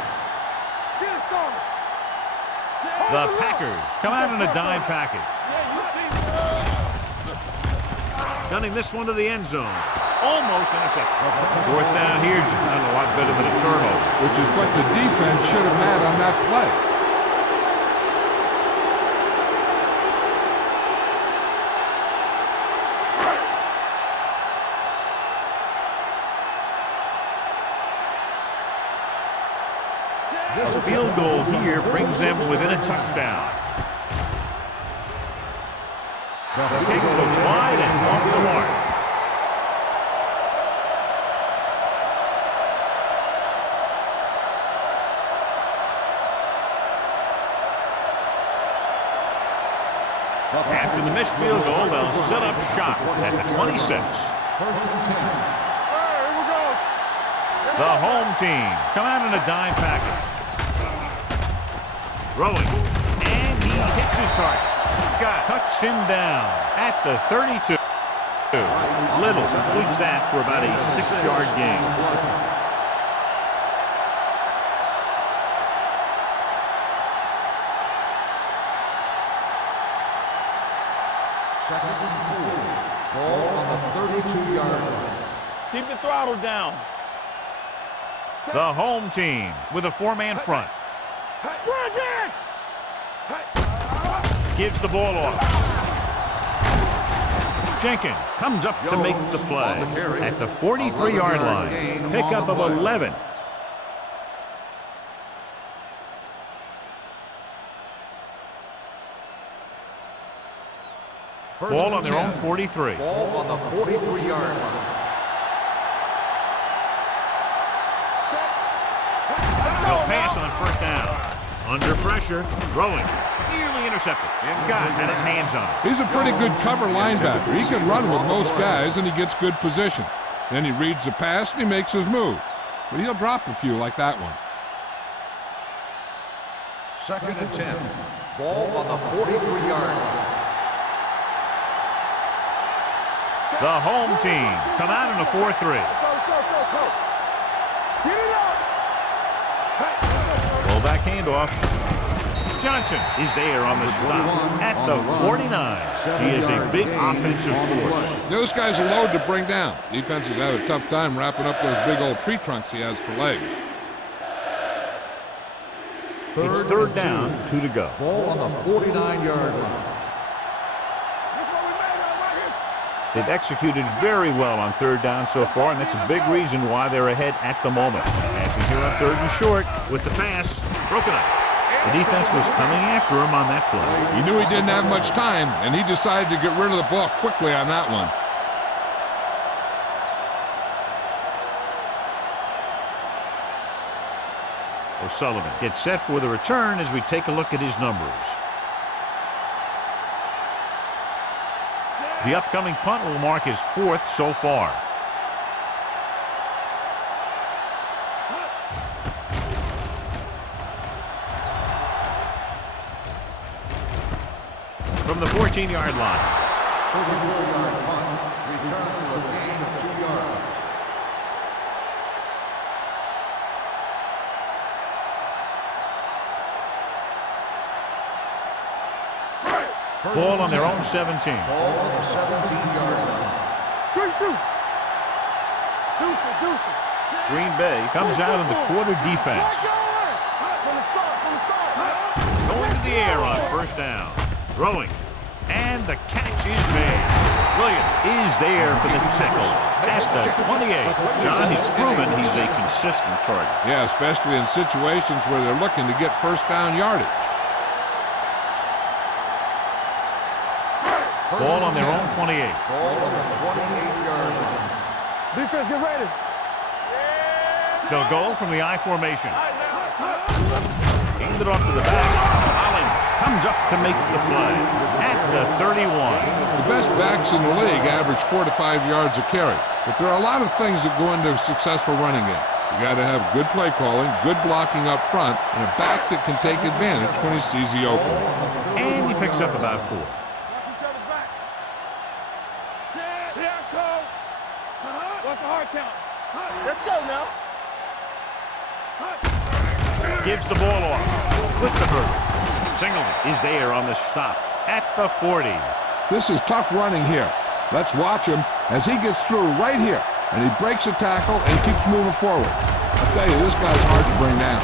The Packers come out in a dime package. Gunning this one to the end zone. Almost intercepted. Fourth down here, done a lot better than a turnover. Which is what the defense should have had on that play. A field goal here brings them within a touchdown. The kick goes wide and off the mark. After the missed field goal, they'll set up shop at the 26. First and 10. Here we go. The home team come out in a dime package. Rolling, and he hits his target. Scott cuts him down at the 32. Little completes that for about a 6-yard gain. Second and 4. Ball on the 32-yard line. Keep the throttle down. The home team with a 4-man front. Gives the ball off. Jenkins comes up to make the play at the 43-yard line. Pickup of 11. Ball on their own 43. Ball on the 43-yard line. They'll pass on first down. Under pressure, throwing. Nearly intercepted. Scott had his hands on it. He's a pretty good cover linebacker. He can run with most guys, and he gets good position. Then he reads the pass, and he makes his move. But he'll drop a few like that one. Second and 10. Ball on the 43-yard line. The home team come out in a 4-3. Get it up. Fullback handoff. Johnson is there on the stop at the 49. He is a big offensive force. Those guys are load to bring down. Defense has had a tough time wrapping up those big old tree trunks he has for legs. It's third down, 2 to go. Ball on the 49-yard line. They've executed very well on third down so far, and that's a big reason why they're ahead at the moment. Passing here on third and short with the pass. Broken up. The defense was coming after him on that play. He knew he didn't have much time, and he decided to get rid of the ball quickly on that one. O'Sullivan gets set for the return as we take a look at his numbers. The upcoming punt will mark his 4th so far. From the 14-yard line. 34-yard punt, return for a gain of 2 yards. Ball on their own 17. Ball on the 17-yard line. Good shoot. Deuce. Green Bay comes out in the quarter defense. From the start. Going to the air on first down. Throwing. And the catch is made. Williams is there for the tackle past the 28. John, he's proven he's a consistent target. Yeah, especially in situations where they're looking to get first down yardage. Ball on their own 28. Ball on the 28-yard line. Defense, get ready. They'll go from the I formation. Hand it off to the back. Allen comes up to make the play at the 31. The best backs in the league average 4 to 5 yards a carry, but there are a lot of things that go into a successful running game. You got to have good play calling, good blocking up front, and a back that can take advantage when he sees the opening. And he picks up about 4. Let's go now. Gives the ball off. With the bird. Singleton is there on the stop at the 40. This is tough running here. Let's watch him as he gets through right here, and he breaks a tackle and keeps moving forward. I'll tell you, this guy's hard to bring down.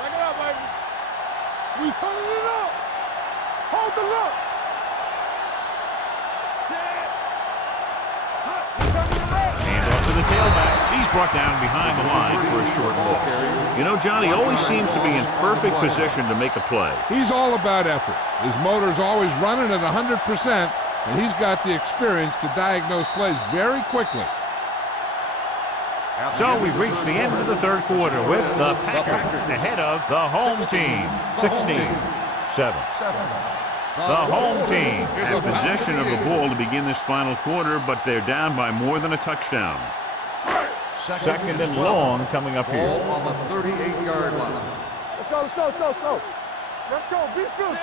Break it up, baby. We turning it up. Hold the look. Hand off to the tailback. He's brought down behind the line for a short loss. You know, John, he always seems to be in perfect position to make a play. He's all about effort. His motor's always running at 100%, and he's got the experience to diagnose plays very quickly. So we've reached the end of the third quarter with the Packers ahead of the home team, 16-7. The home team have possession of the ball to begin this final quarter, but they're down by more than a touchdown. Second and long coming up here. Ball on the 38-yard line. Let's go. Let's go. Be fierce.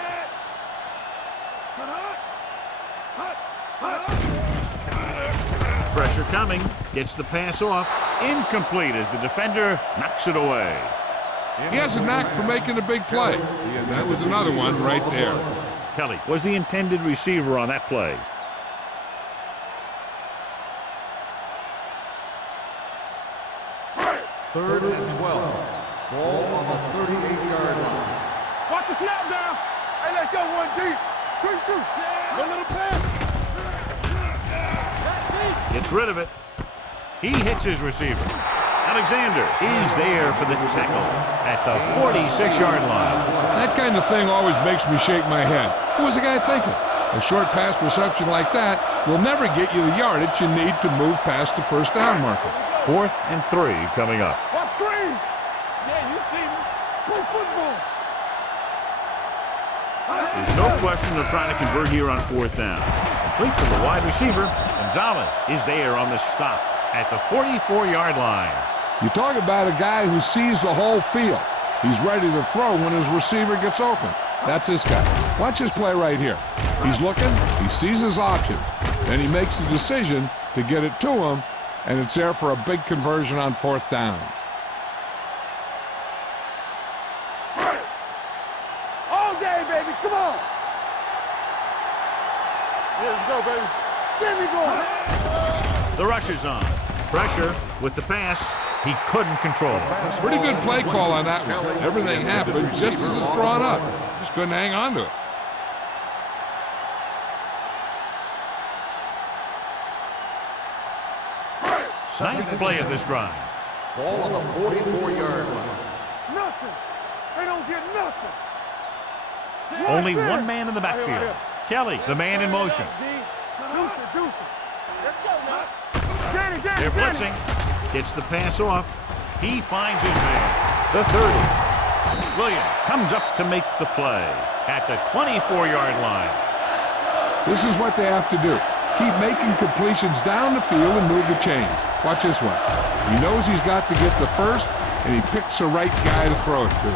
Pressure coming. Gets the pass off. Incomplete as the defender knocks it away. He has a knack for making a big play. And that was another one right there. Kelly was the intended receiver on that play. Third and 12. Ball on the 38-yard line. Watch the snap down. Hey, let's go one deep. Quick shoot. One little pass. Gets rid of it. He hits his receiver. Alexander is there for the tackle at the 46-yard line. That kind of thing always makes me shake my head. What was the guy thinking? A short pass reception like that will never get you the yardage you need to move past the first down marker. 4th and 3 coming up. What screen? Yeah, you see me. Play football. There's no question of trying to convert here on 4th down. Complete to the wide receiver. Gonzalez is there on the stop at the 44-yard line. You talk about a guy who sees the whole field. He's ready to throw when his receiver gets open. That's this guy. Watch his play right here. He's looking, he sees his option, then he makes the decision to get it to him, and it's there for a big conversion on 4th down. All day, baby. Come on. Yeah, let's go, baby. Get me going. The rush is on. Pressure with the pass. He couldn't control it. Pretty good play call on that one. Everything happened just as it's brought up. Just couldn't hang on to it. Ninth play of this drive. Ball on the 44-yard line. Nothing. They don't get nothing. Only one man in the backfield. Kelly, the man in motion. Let's go, man. Get it, They're blitzing. Gets the pass off. He finds his man. The 30. Williams comes up to make the play at the 24-yard line. This is what they have to do. Keep making completions down the field and move the chains. Watch this one. He knows he's got to get the first, and he picks the right guy to throw it to.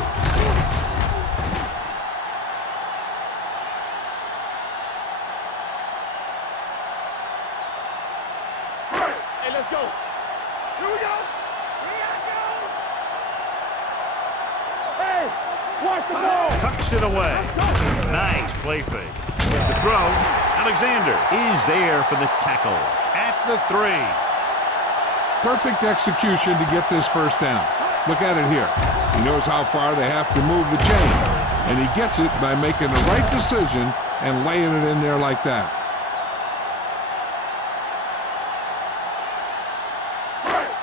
Hey, let's go. Here we go. Hey, watch the ball. Tucks it away. Nice play fake. The throw. Alexander is there for the tackle at the 3. Perfect execution to get this first down. Look at it here. He knows how far they have to move the chain, and he gets it by making the right decision and laying it in there like that.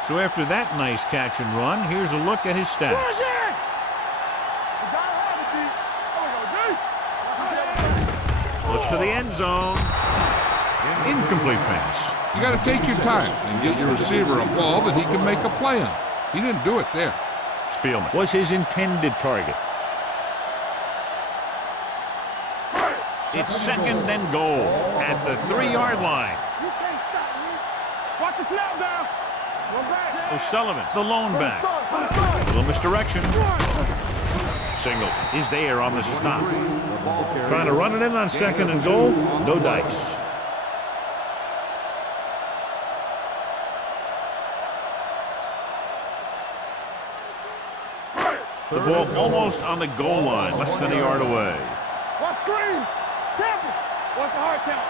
So after that nice catch and run, here's a look at his stats. Looks to the end zone. Incomplete pass. You got to take your time and get your receiver a ball that he can make a play on. He didn't do it there. Spielman was his intended target. It's second and goal at the 3-yard line. You can't stop me. Watch the snap down. Run back. O'Sullivan, the lone back. A little misdirection. Singleton is there on the stop. Trying to run it in on second and goal. No dice. The ball almost on the goal line, less than a yard away. Watch screen. Tampa. Watch the hard count.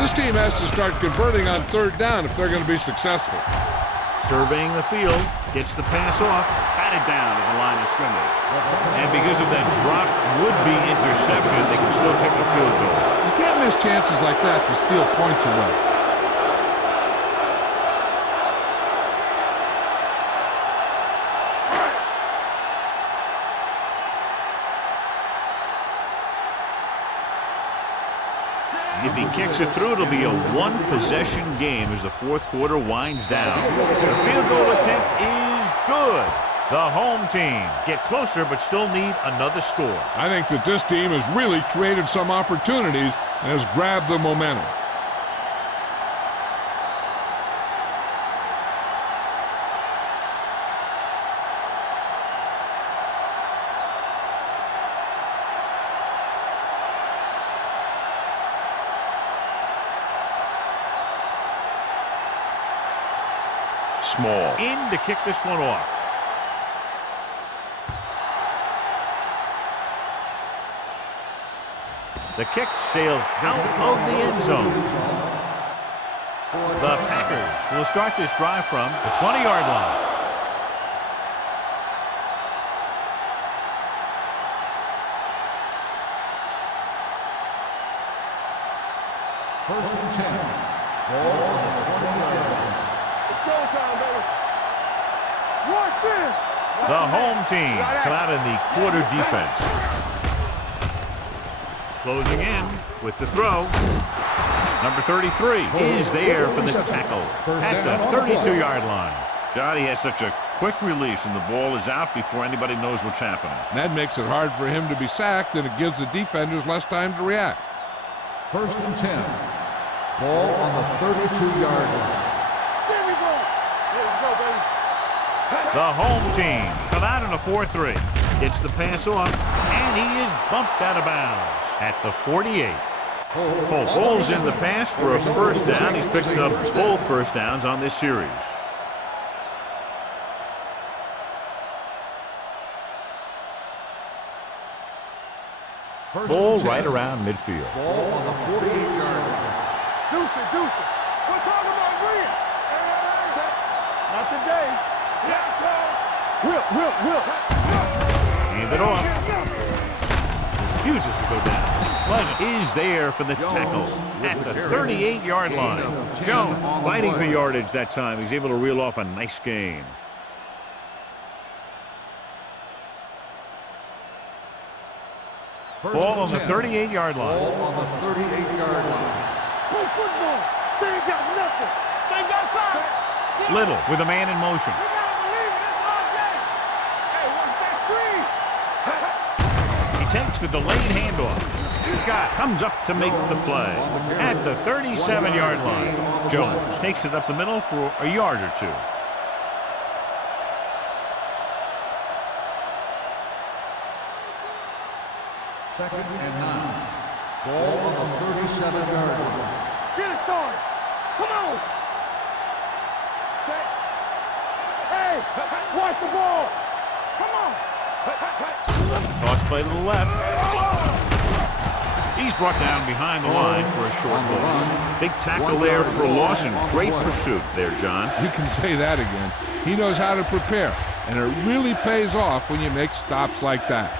This team has to start converting on third down if they're going to be successful. Surveying the field, gets the pass off, batted down at the line of scrimmage. And because of that drop would-be interception, they can still kick a field goal. You can't miss chances like that to steal points away. If he kicks it through, it'll be a one-possession game as the fourth quarter winds down. The field goal attempt is good. The home team get closer but still need another score. I think that this team has really created some opportunities and has grabbed the momentum. Small in to kick this one off. The kick sails out of the end zone. The Packers will start this drive from the 20-yard line. First and 10. Ball on the 20-yard line. It's showtime, baby. Watch it. The home team come out in the quarter defense. Closing in with the throw. Number 33 is there for the tackle at the 32-yard line. Johnny has such a quick release and the ball is out before anybody knows what's happening. That makes it hard for him to be sacked, and it gives the defenders less time to react. First and 10. Ball on the 32-yard line. There we go. Let's go, baby. The home team come out in a 4-3. Gets the pass off, and he is bumped out of bounds at the 48. Holt holds in the pass for a first down. He's picked up both first downs on this series. Ball right around midfield. Ball on the 48-yard line. Deuce it. We're talking about green. Not today. Yeah. Will. Hand it off. Refuses to go down. Pleasant is there for the tackle at the 38-yard line. Jones fighting for yardage that time. He's able to reel off a nice gain. Ball on the 38-yard line. Ball on the 38-yard line. Play football. They ain't got nothing. They ain't got five. Little with a man in motion. We gotta believe it. It's our day. Hey, watch that screen. He takes the delayed handoff. Scott comes up to make the play at the 37-yard line. Jones takes it up the middle for a yard or two. Second and 9. Ball on the 37-yard line. Get it, son. Come on. Set. Hey, watch the ball. Come on. Toss play to the left. He's brought down behind the line for a short loss. Big tackle there for Lawson. Great pursuit there, John. You can say that again. He knows how to prepare, and it really pays off when you make stops like that.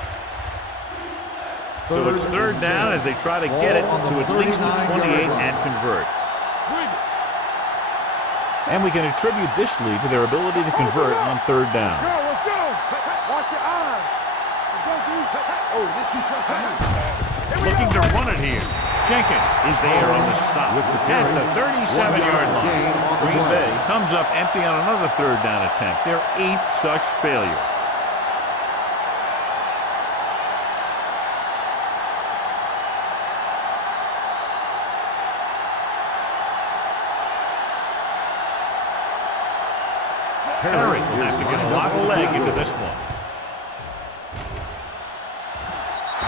So it's third down as they try to get it to at least the 28 and convert. And we can attribute this lead to their ability to convert on third down. Let's go. Watch your eyes. Oh, this is tough. Looking to run it here. Jenkins is there on the stop at the 37-yard line. Green Bay comes up empty on another third down attempt. Their 8th such failure. Perry will have to get a lot of leg into this one.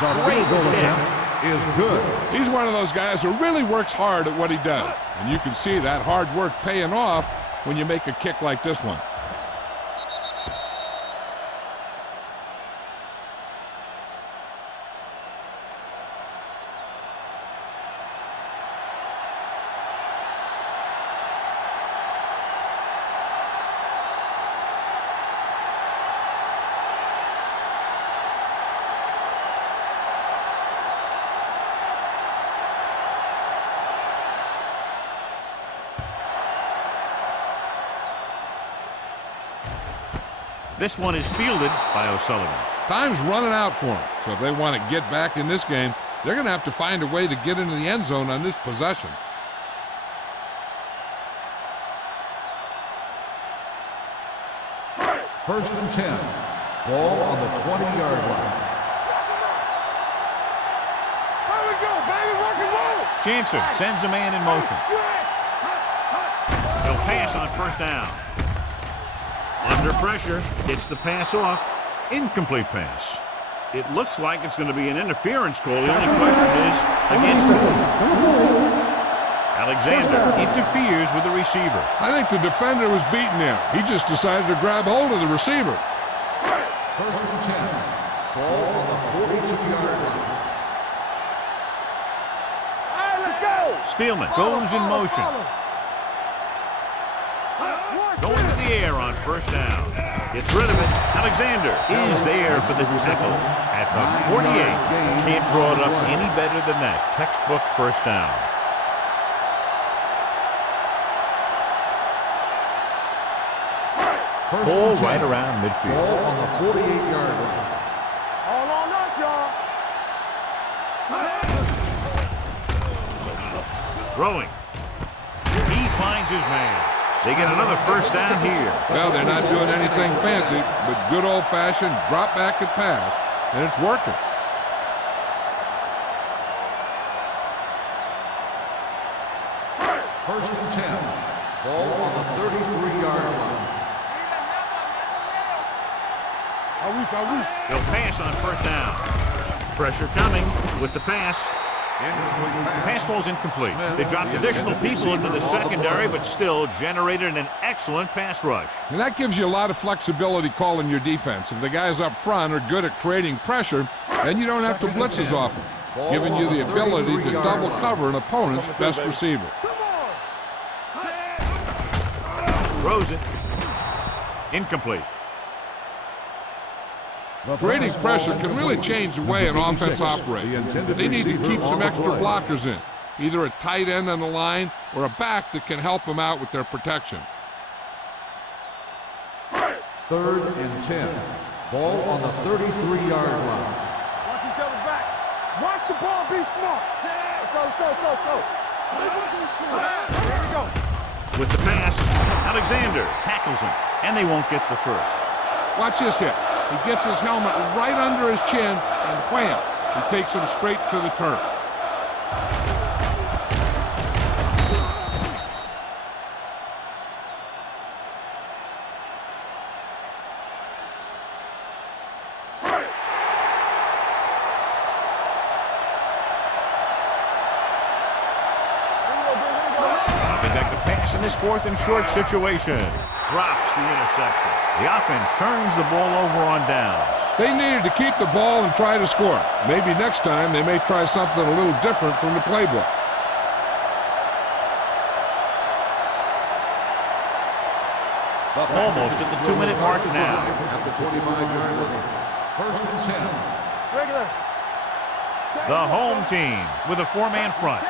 The field goal attempt is good. He's one of those guys who really works hard at what he does. And you can see that hard work paying off when you make a kick like this one. This one is fielded by O'Sullivan. Time's running out for them. So if they want to get back in this game, they're going to have to find a way to get into the end zone on this possession. First and 10. Ball on the 20-yard line. There we go, baby. Rock and roll. Jansen sends a man in motion. He'll pass on first down. Under pressure, gets the pass off. Incomplete pass. It looks like it's going to be an interference call. The only question is against who? Alexander interferes with the receiver. I think the defender was beaten there. He just decided to grab hold of the receiver. First and 10. Ball on the 42-yard line. All right, let's go. Spielman goes in motion. Going to the air on first down. Gets rid of it. Alexander is there for the tackle at the 48. Can't draw it up any better than that. Textbook first down. Ball right around midfield. Ball on the 48-yard line. All on us, y'all. Throwing. He finds his man. They get another first down here. Well, they're not doing anything fancy, but good old-fashioned drop back and pass, and it's working. First and 10. Ball on the 33-yard line. He'll pass on first down. Pressure coming with the pass. The pass falls incomplete. They dropped additional people into the secondary, but still generated an excellent pass rush. And that gives you a lot of flexibility calling your defense. If the guys up front are good at creating pressure, then you don't have to blitz as often, giving you the ability to double cover an opponent's best receiver. Throws it. Incomplete. Creating pressure can really change the way an offense operates. They need to keep some extra blockers in, either a tight end on the line or a back that can help them out with their protection. 3rd and 10. Ball on the 33-yard line. Watch each other back. Watch the ball, be smart. Let's go. Here we go. With the pass, Alexander tackles him, and they won't get the first. Watch this hit. He gets his helmet right under his chin, and wham, he takes him straight to the turf. In this 4th and short situation, drops the interception. The offense turns the ball over on downs. They needed to keep the ball and try to score. Maybe next time they may try something a little different from the playbook. Almost at the 2-minute mark now. At the 25-yard line. 1st and 10. Regular. The home team with a 4-man front.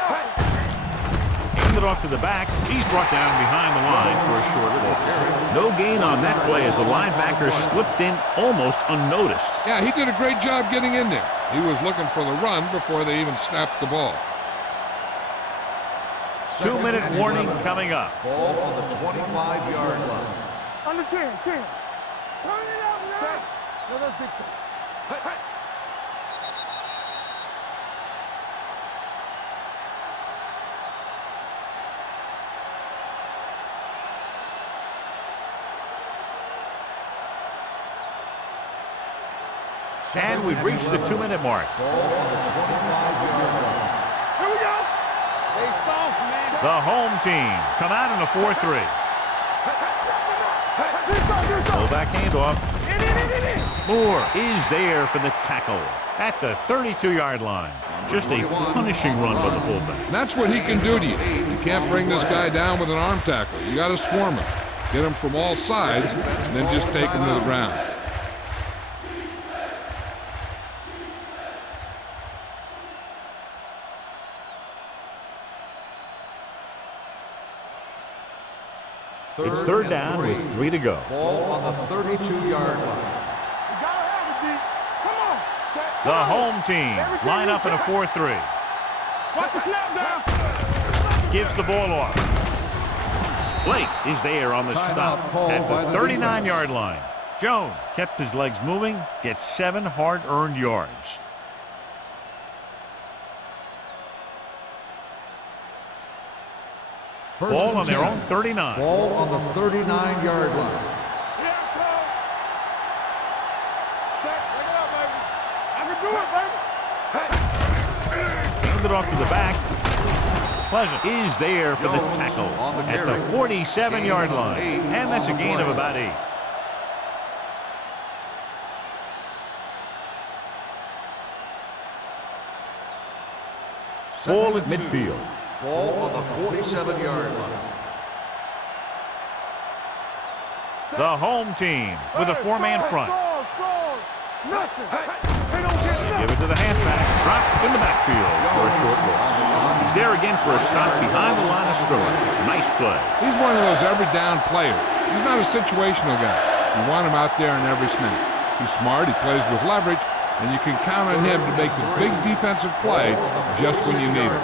It off to the back. He's brought down behind the line for a short loss. No gain on that play as the linebacker slipped in almost unnoticed. Yeah, he did a great job getting in there. He was looking for the run before they even snapped the ball. 2-minute warning coming up. Ball on the 25-yard line. Under 10. Turn it up now. No, that's big time. And we've reached the 2-minute mark. Ball on the 25-yard line. Here we go. They soft, man. The home team come out in a 4-3. Fullback handoff. Moore is there for the tackle at the 32-yard line. Just a punishing run by the fullback. That's what he can do to you. You can't bring this guy down with an arm tackle. You got to swarm him. Get him from all sides, and then just take him to the ground. It's 3rd down with 3 to go. Ball on the 32-yard line. You gotta have it, D. Come on. The home team line up in a 4-3. Watch the snap down. Gives the ball off. Blake is there on the stop at the 39-yard line. Jones kept his legs moving, gets 7 hard-earned yards. Ball on their own 39. Ball on the 39-yard line. Hand it off to the back. Pleasant is there for the tackle at the 47-yard line. And that's a gain of about 8. Ball at midfield. Ball on the 47-yard line. The home team with a 4-man front. Give it to the halfback. Dropped in the backfield for a short loss. He's there again for a stop behind the line of scrimmage. Nice play. He's one of those every down players. He's not a situational guy. You want him out there in every snap. He's smart. He plays with leverage. And you can count on him to make the big defensive play just when you need him.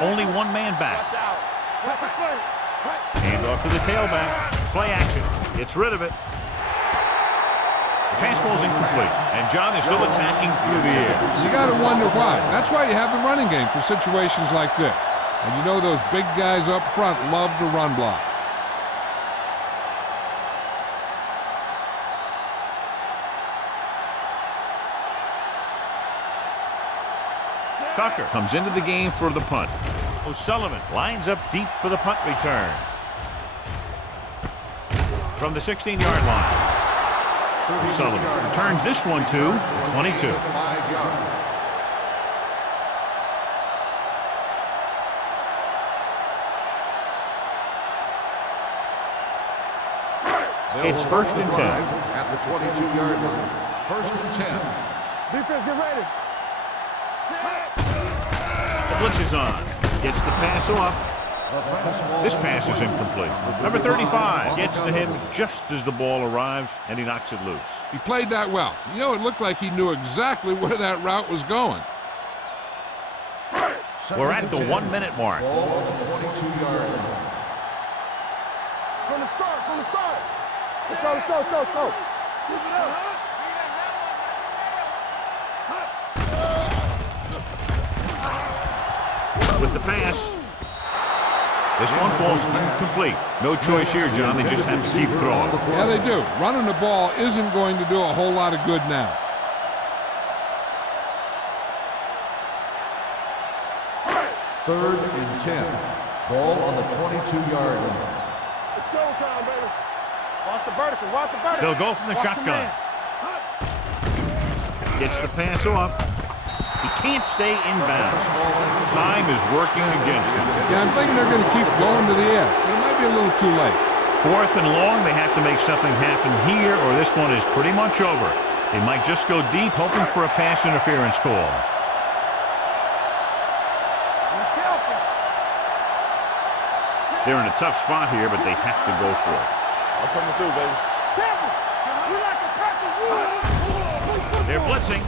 Only 1 man back. Hand off to the tailback. Play action. Gets rid of it. The pass ball's incomplete. And John is still attacking through the air. You got to wonder why. That's why you have the running game for situations like this. And you know those big guys up front love to run block. Tucker comes into the game for the punt. O'Sullivan lines up deep for the punt return. From the 16-yard line. O'Sullivan returns this one to the 22. 5 yards. It's first and 10. At the 22-yard line. First and 10. Defense, get ready. The blitz is on. Gets the pass off. This pass is incomplete. Number 35 gets to him just as the ball arrives, and he knocks it loose. He played that well. You know, it looked like he knew exactly where that route was going. We're at the 1 minute mark. Ball on the 22-yard line. From the start, from the start. Let's go, let's go, let's go, let's go. Keep it up. With the pass. This one falls incomplete. No choice here, John. They just have to keep throwing. Yeah, they do. Running the ball isn't going to do a whole lot of good now. Third and 10. Ball on the 22-yard line. It's showtime, baby. Watch the vertical, watch the vertical. They'll go from the shotgun. Gets the pass off. He can't stay inbounds. Time is working against him. Yeah, I'm thinking they're going to keep going to the air, but it might be a little too late. 4th and long, they have to make something happen here, or this one is pretty much over. They might just go deep, hoping for a pass interference call. They're in a tough spot here, but they have to go for it. I'm coming through, baby. They're blitzing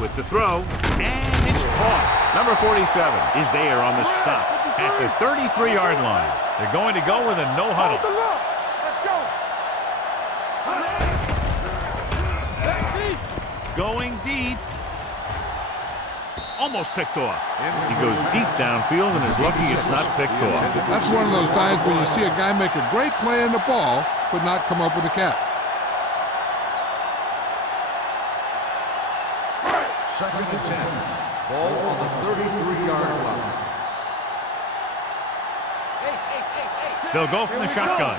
with the throw, and it's caught. Number 47 is there on the stop at the 33-yard line. They're going to go with a no huddle. Going deep. Almost picked off. He goes deep downfield and is lucky it's not picked off. That's one of those times when you see a guy make a great play on the ball, but not come up with a catch. Second and 10. Ball on the 33-yard line. They'll go from the shotgun.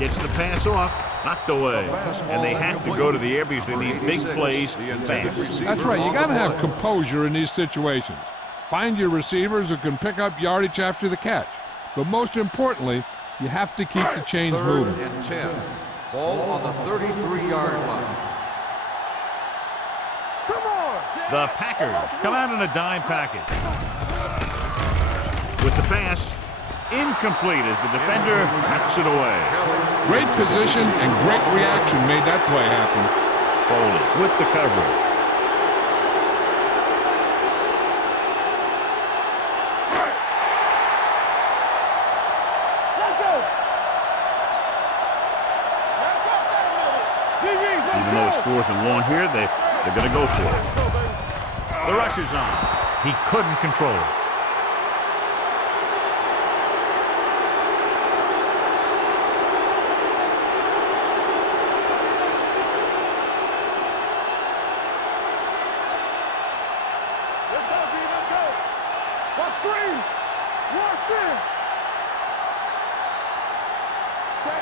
Gets the pass off. Knocked away. And they have to go to the air because they need big plays fast. That's right. You got to have composure in these situations. Find your receivers who can pick up yardage after the catch. But most importantly, you have to keep the chains moving. Third and 10. Ball on the 33-yard line. The Packers come out in a dime package. With the pass, incomplete as the defender knocks it away. Great position and great reaction made that play happen. Foley with the coverage. Even though it's 4th and long here, they're going to go for it. The rush is on. He couldn't control it. Let's go, D, let's go. One screen. One sin.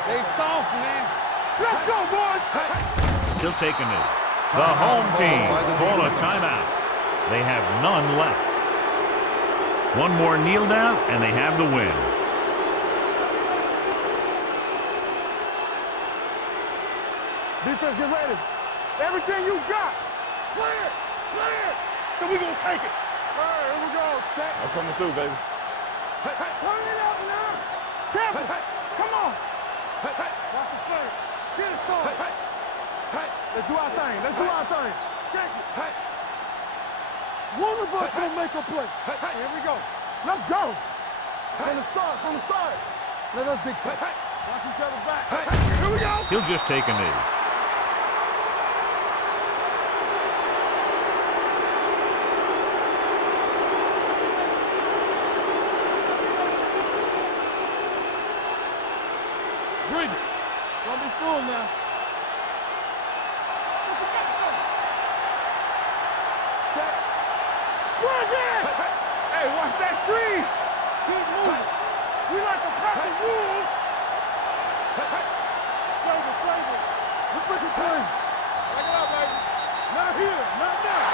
They soft, man. Let's go, boys. Still taking it. The home team call a timeout. They have none left. One more kneel down, and they have the win. Defense, get ready. Everything you got. Play it. Play it. So we gonna take it. All right, here we go. Set. I'm coming through, baby. Hey, hey. Turn it up now. Careful. Hey, hey. Come on. Hey, hey. Watch the play. Get it started. Hey, hey. Hey. Let's do our thing. Let's do our thing. Check it. Hey. One of us gonna make a play. Hey, hey. Here we go. Let's go. From the start. From the start. Let us dictate. Hey, hey. Watch each other back. Hey, hey. Here we go. He'll just take a knee. Breathe it. Don't be fooled now. What you got for? Set. Bring it! Hey, watch that screen. Keep moving. We like to pass the rules. Flavor, flavor. Let's make it play. Break it up, baby. Not here, not now.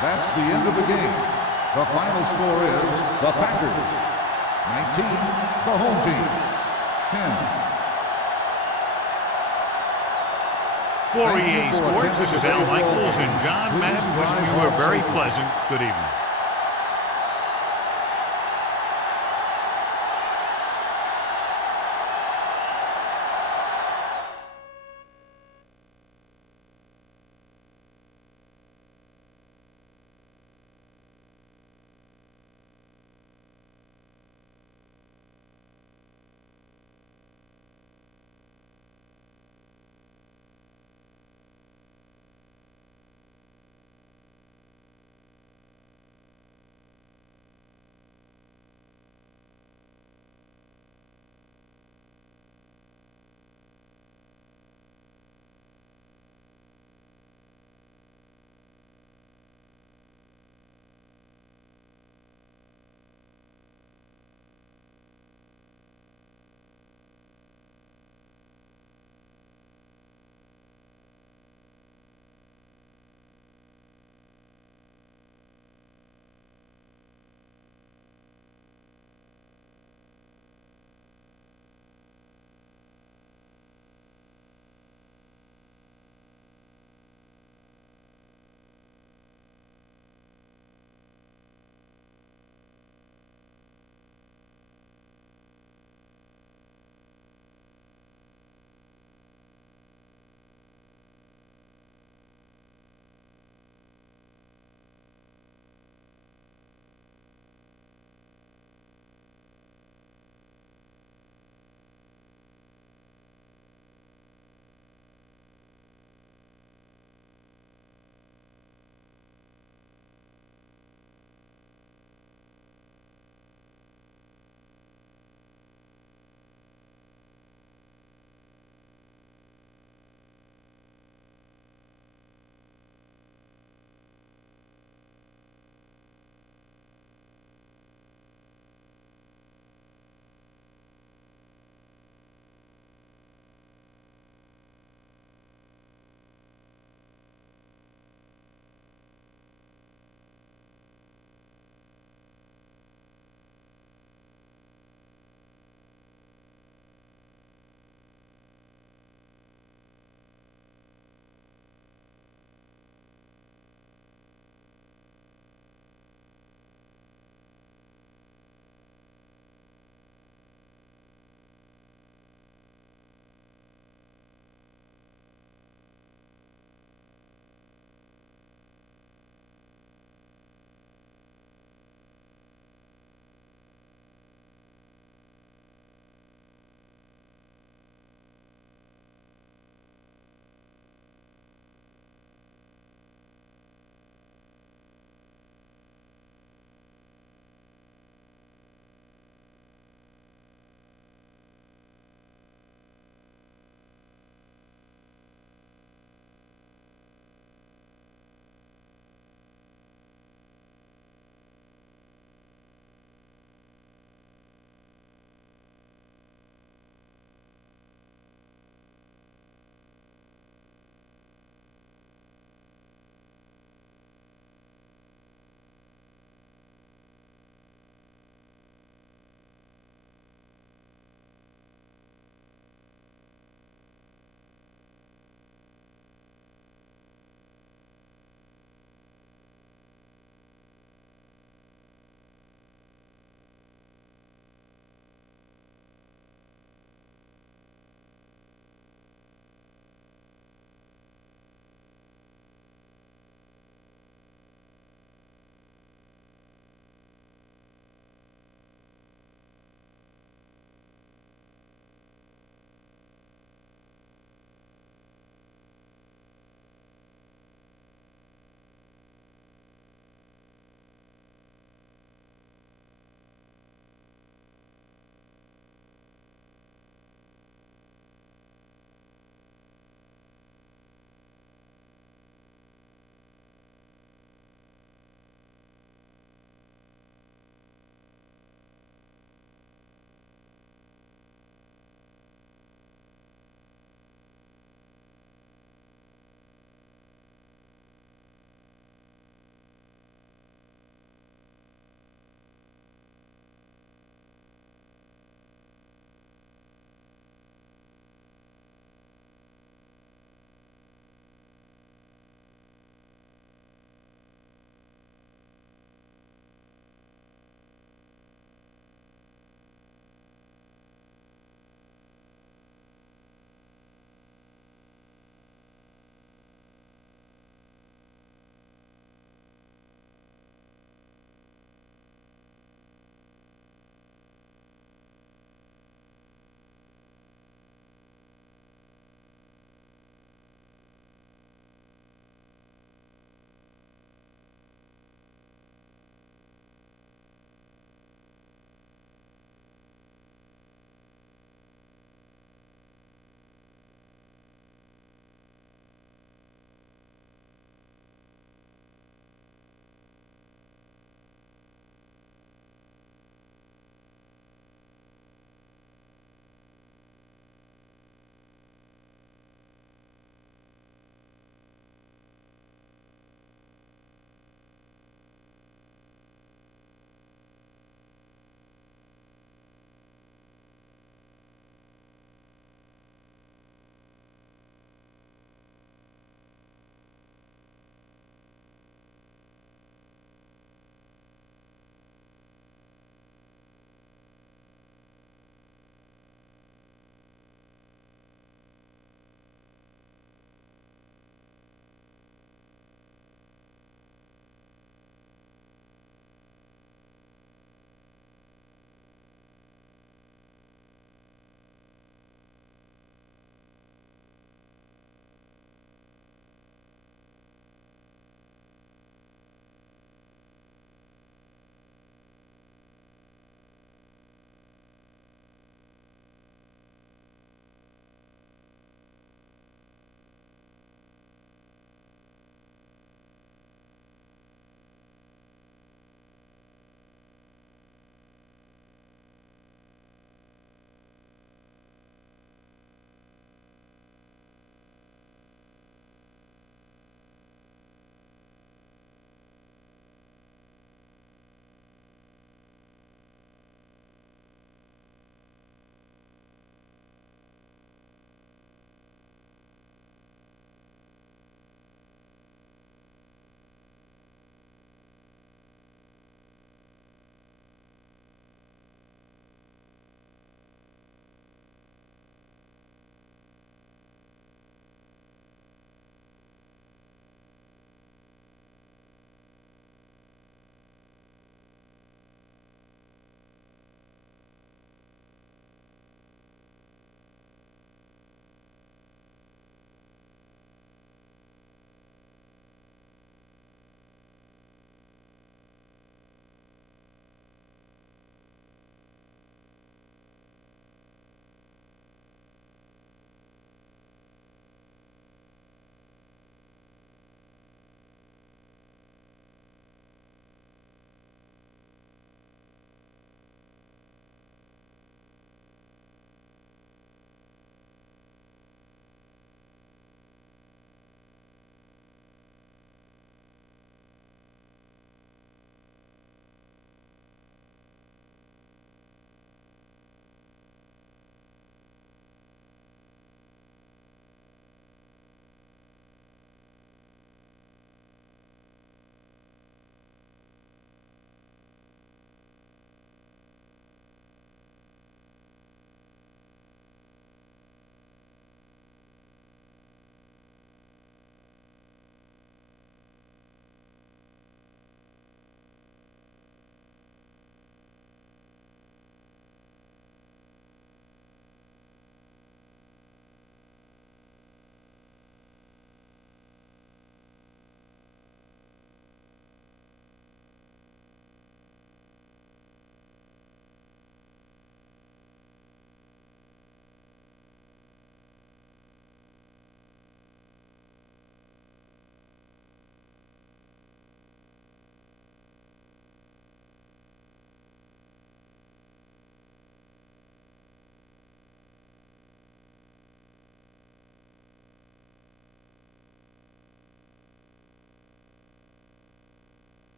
That's the end of the game. The final score is the Packers 19, the home team 10. For EA Sports, this is Al Michaels and John Madden wishing you a very pleasant good evening.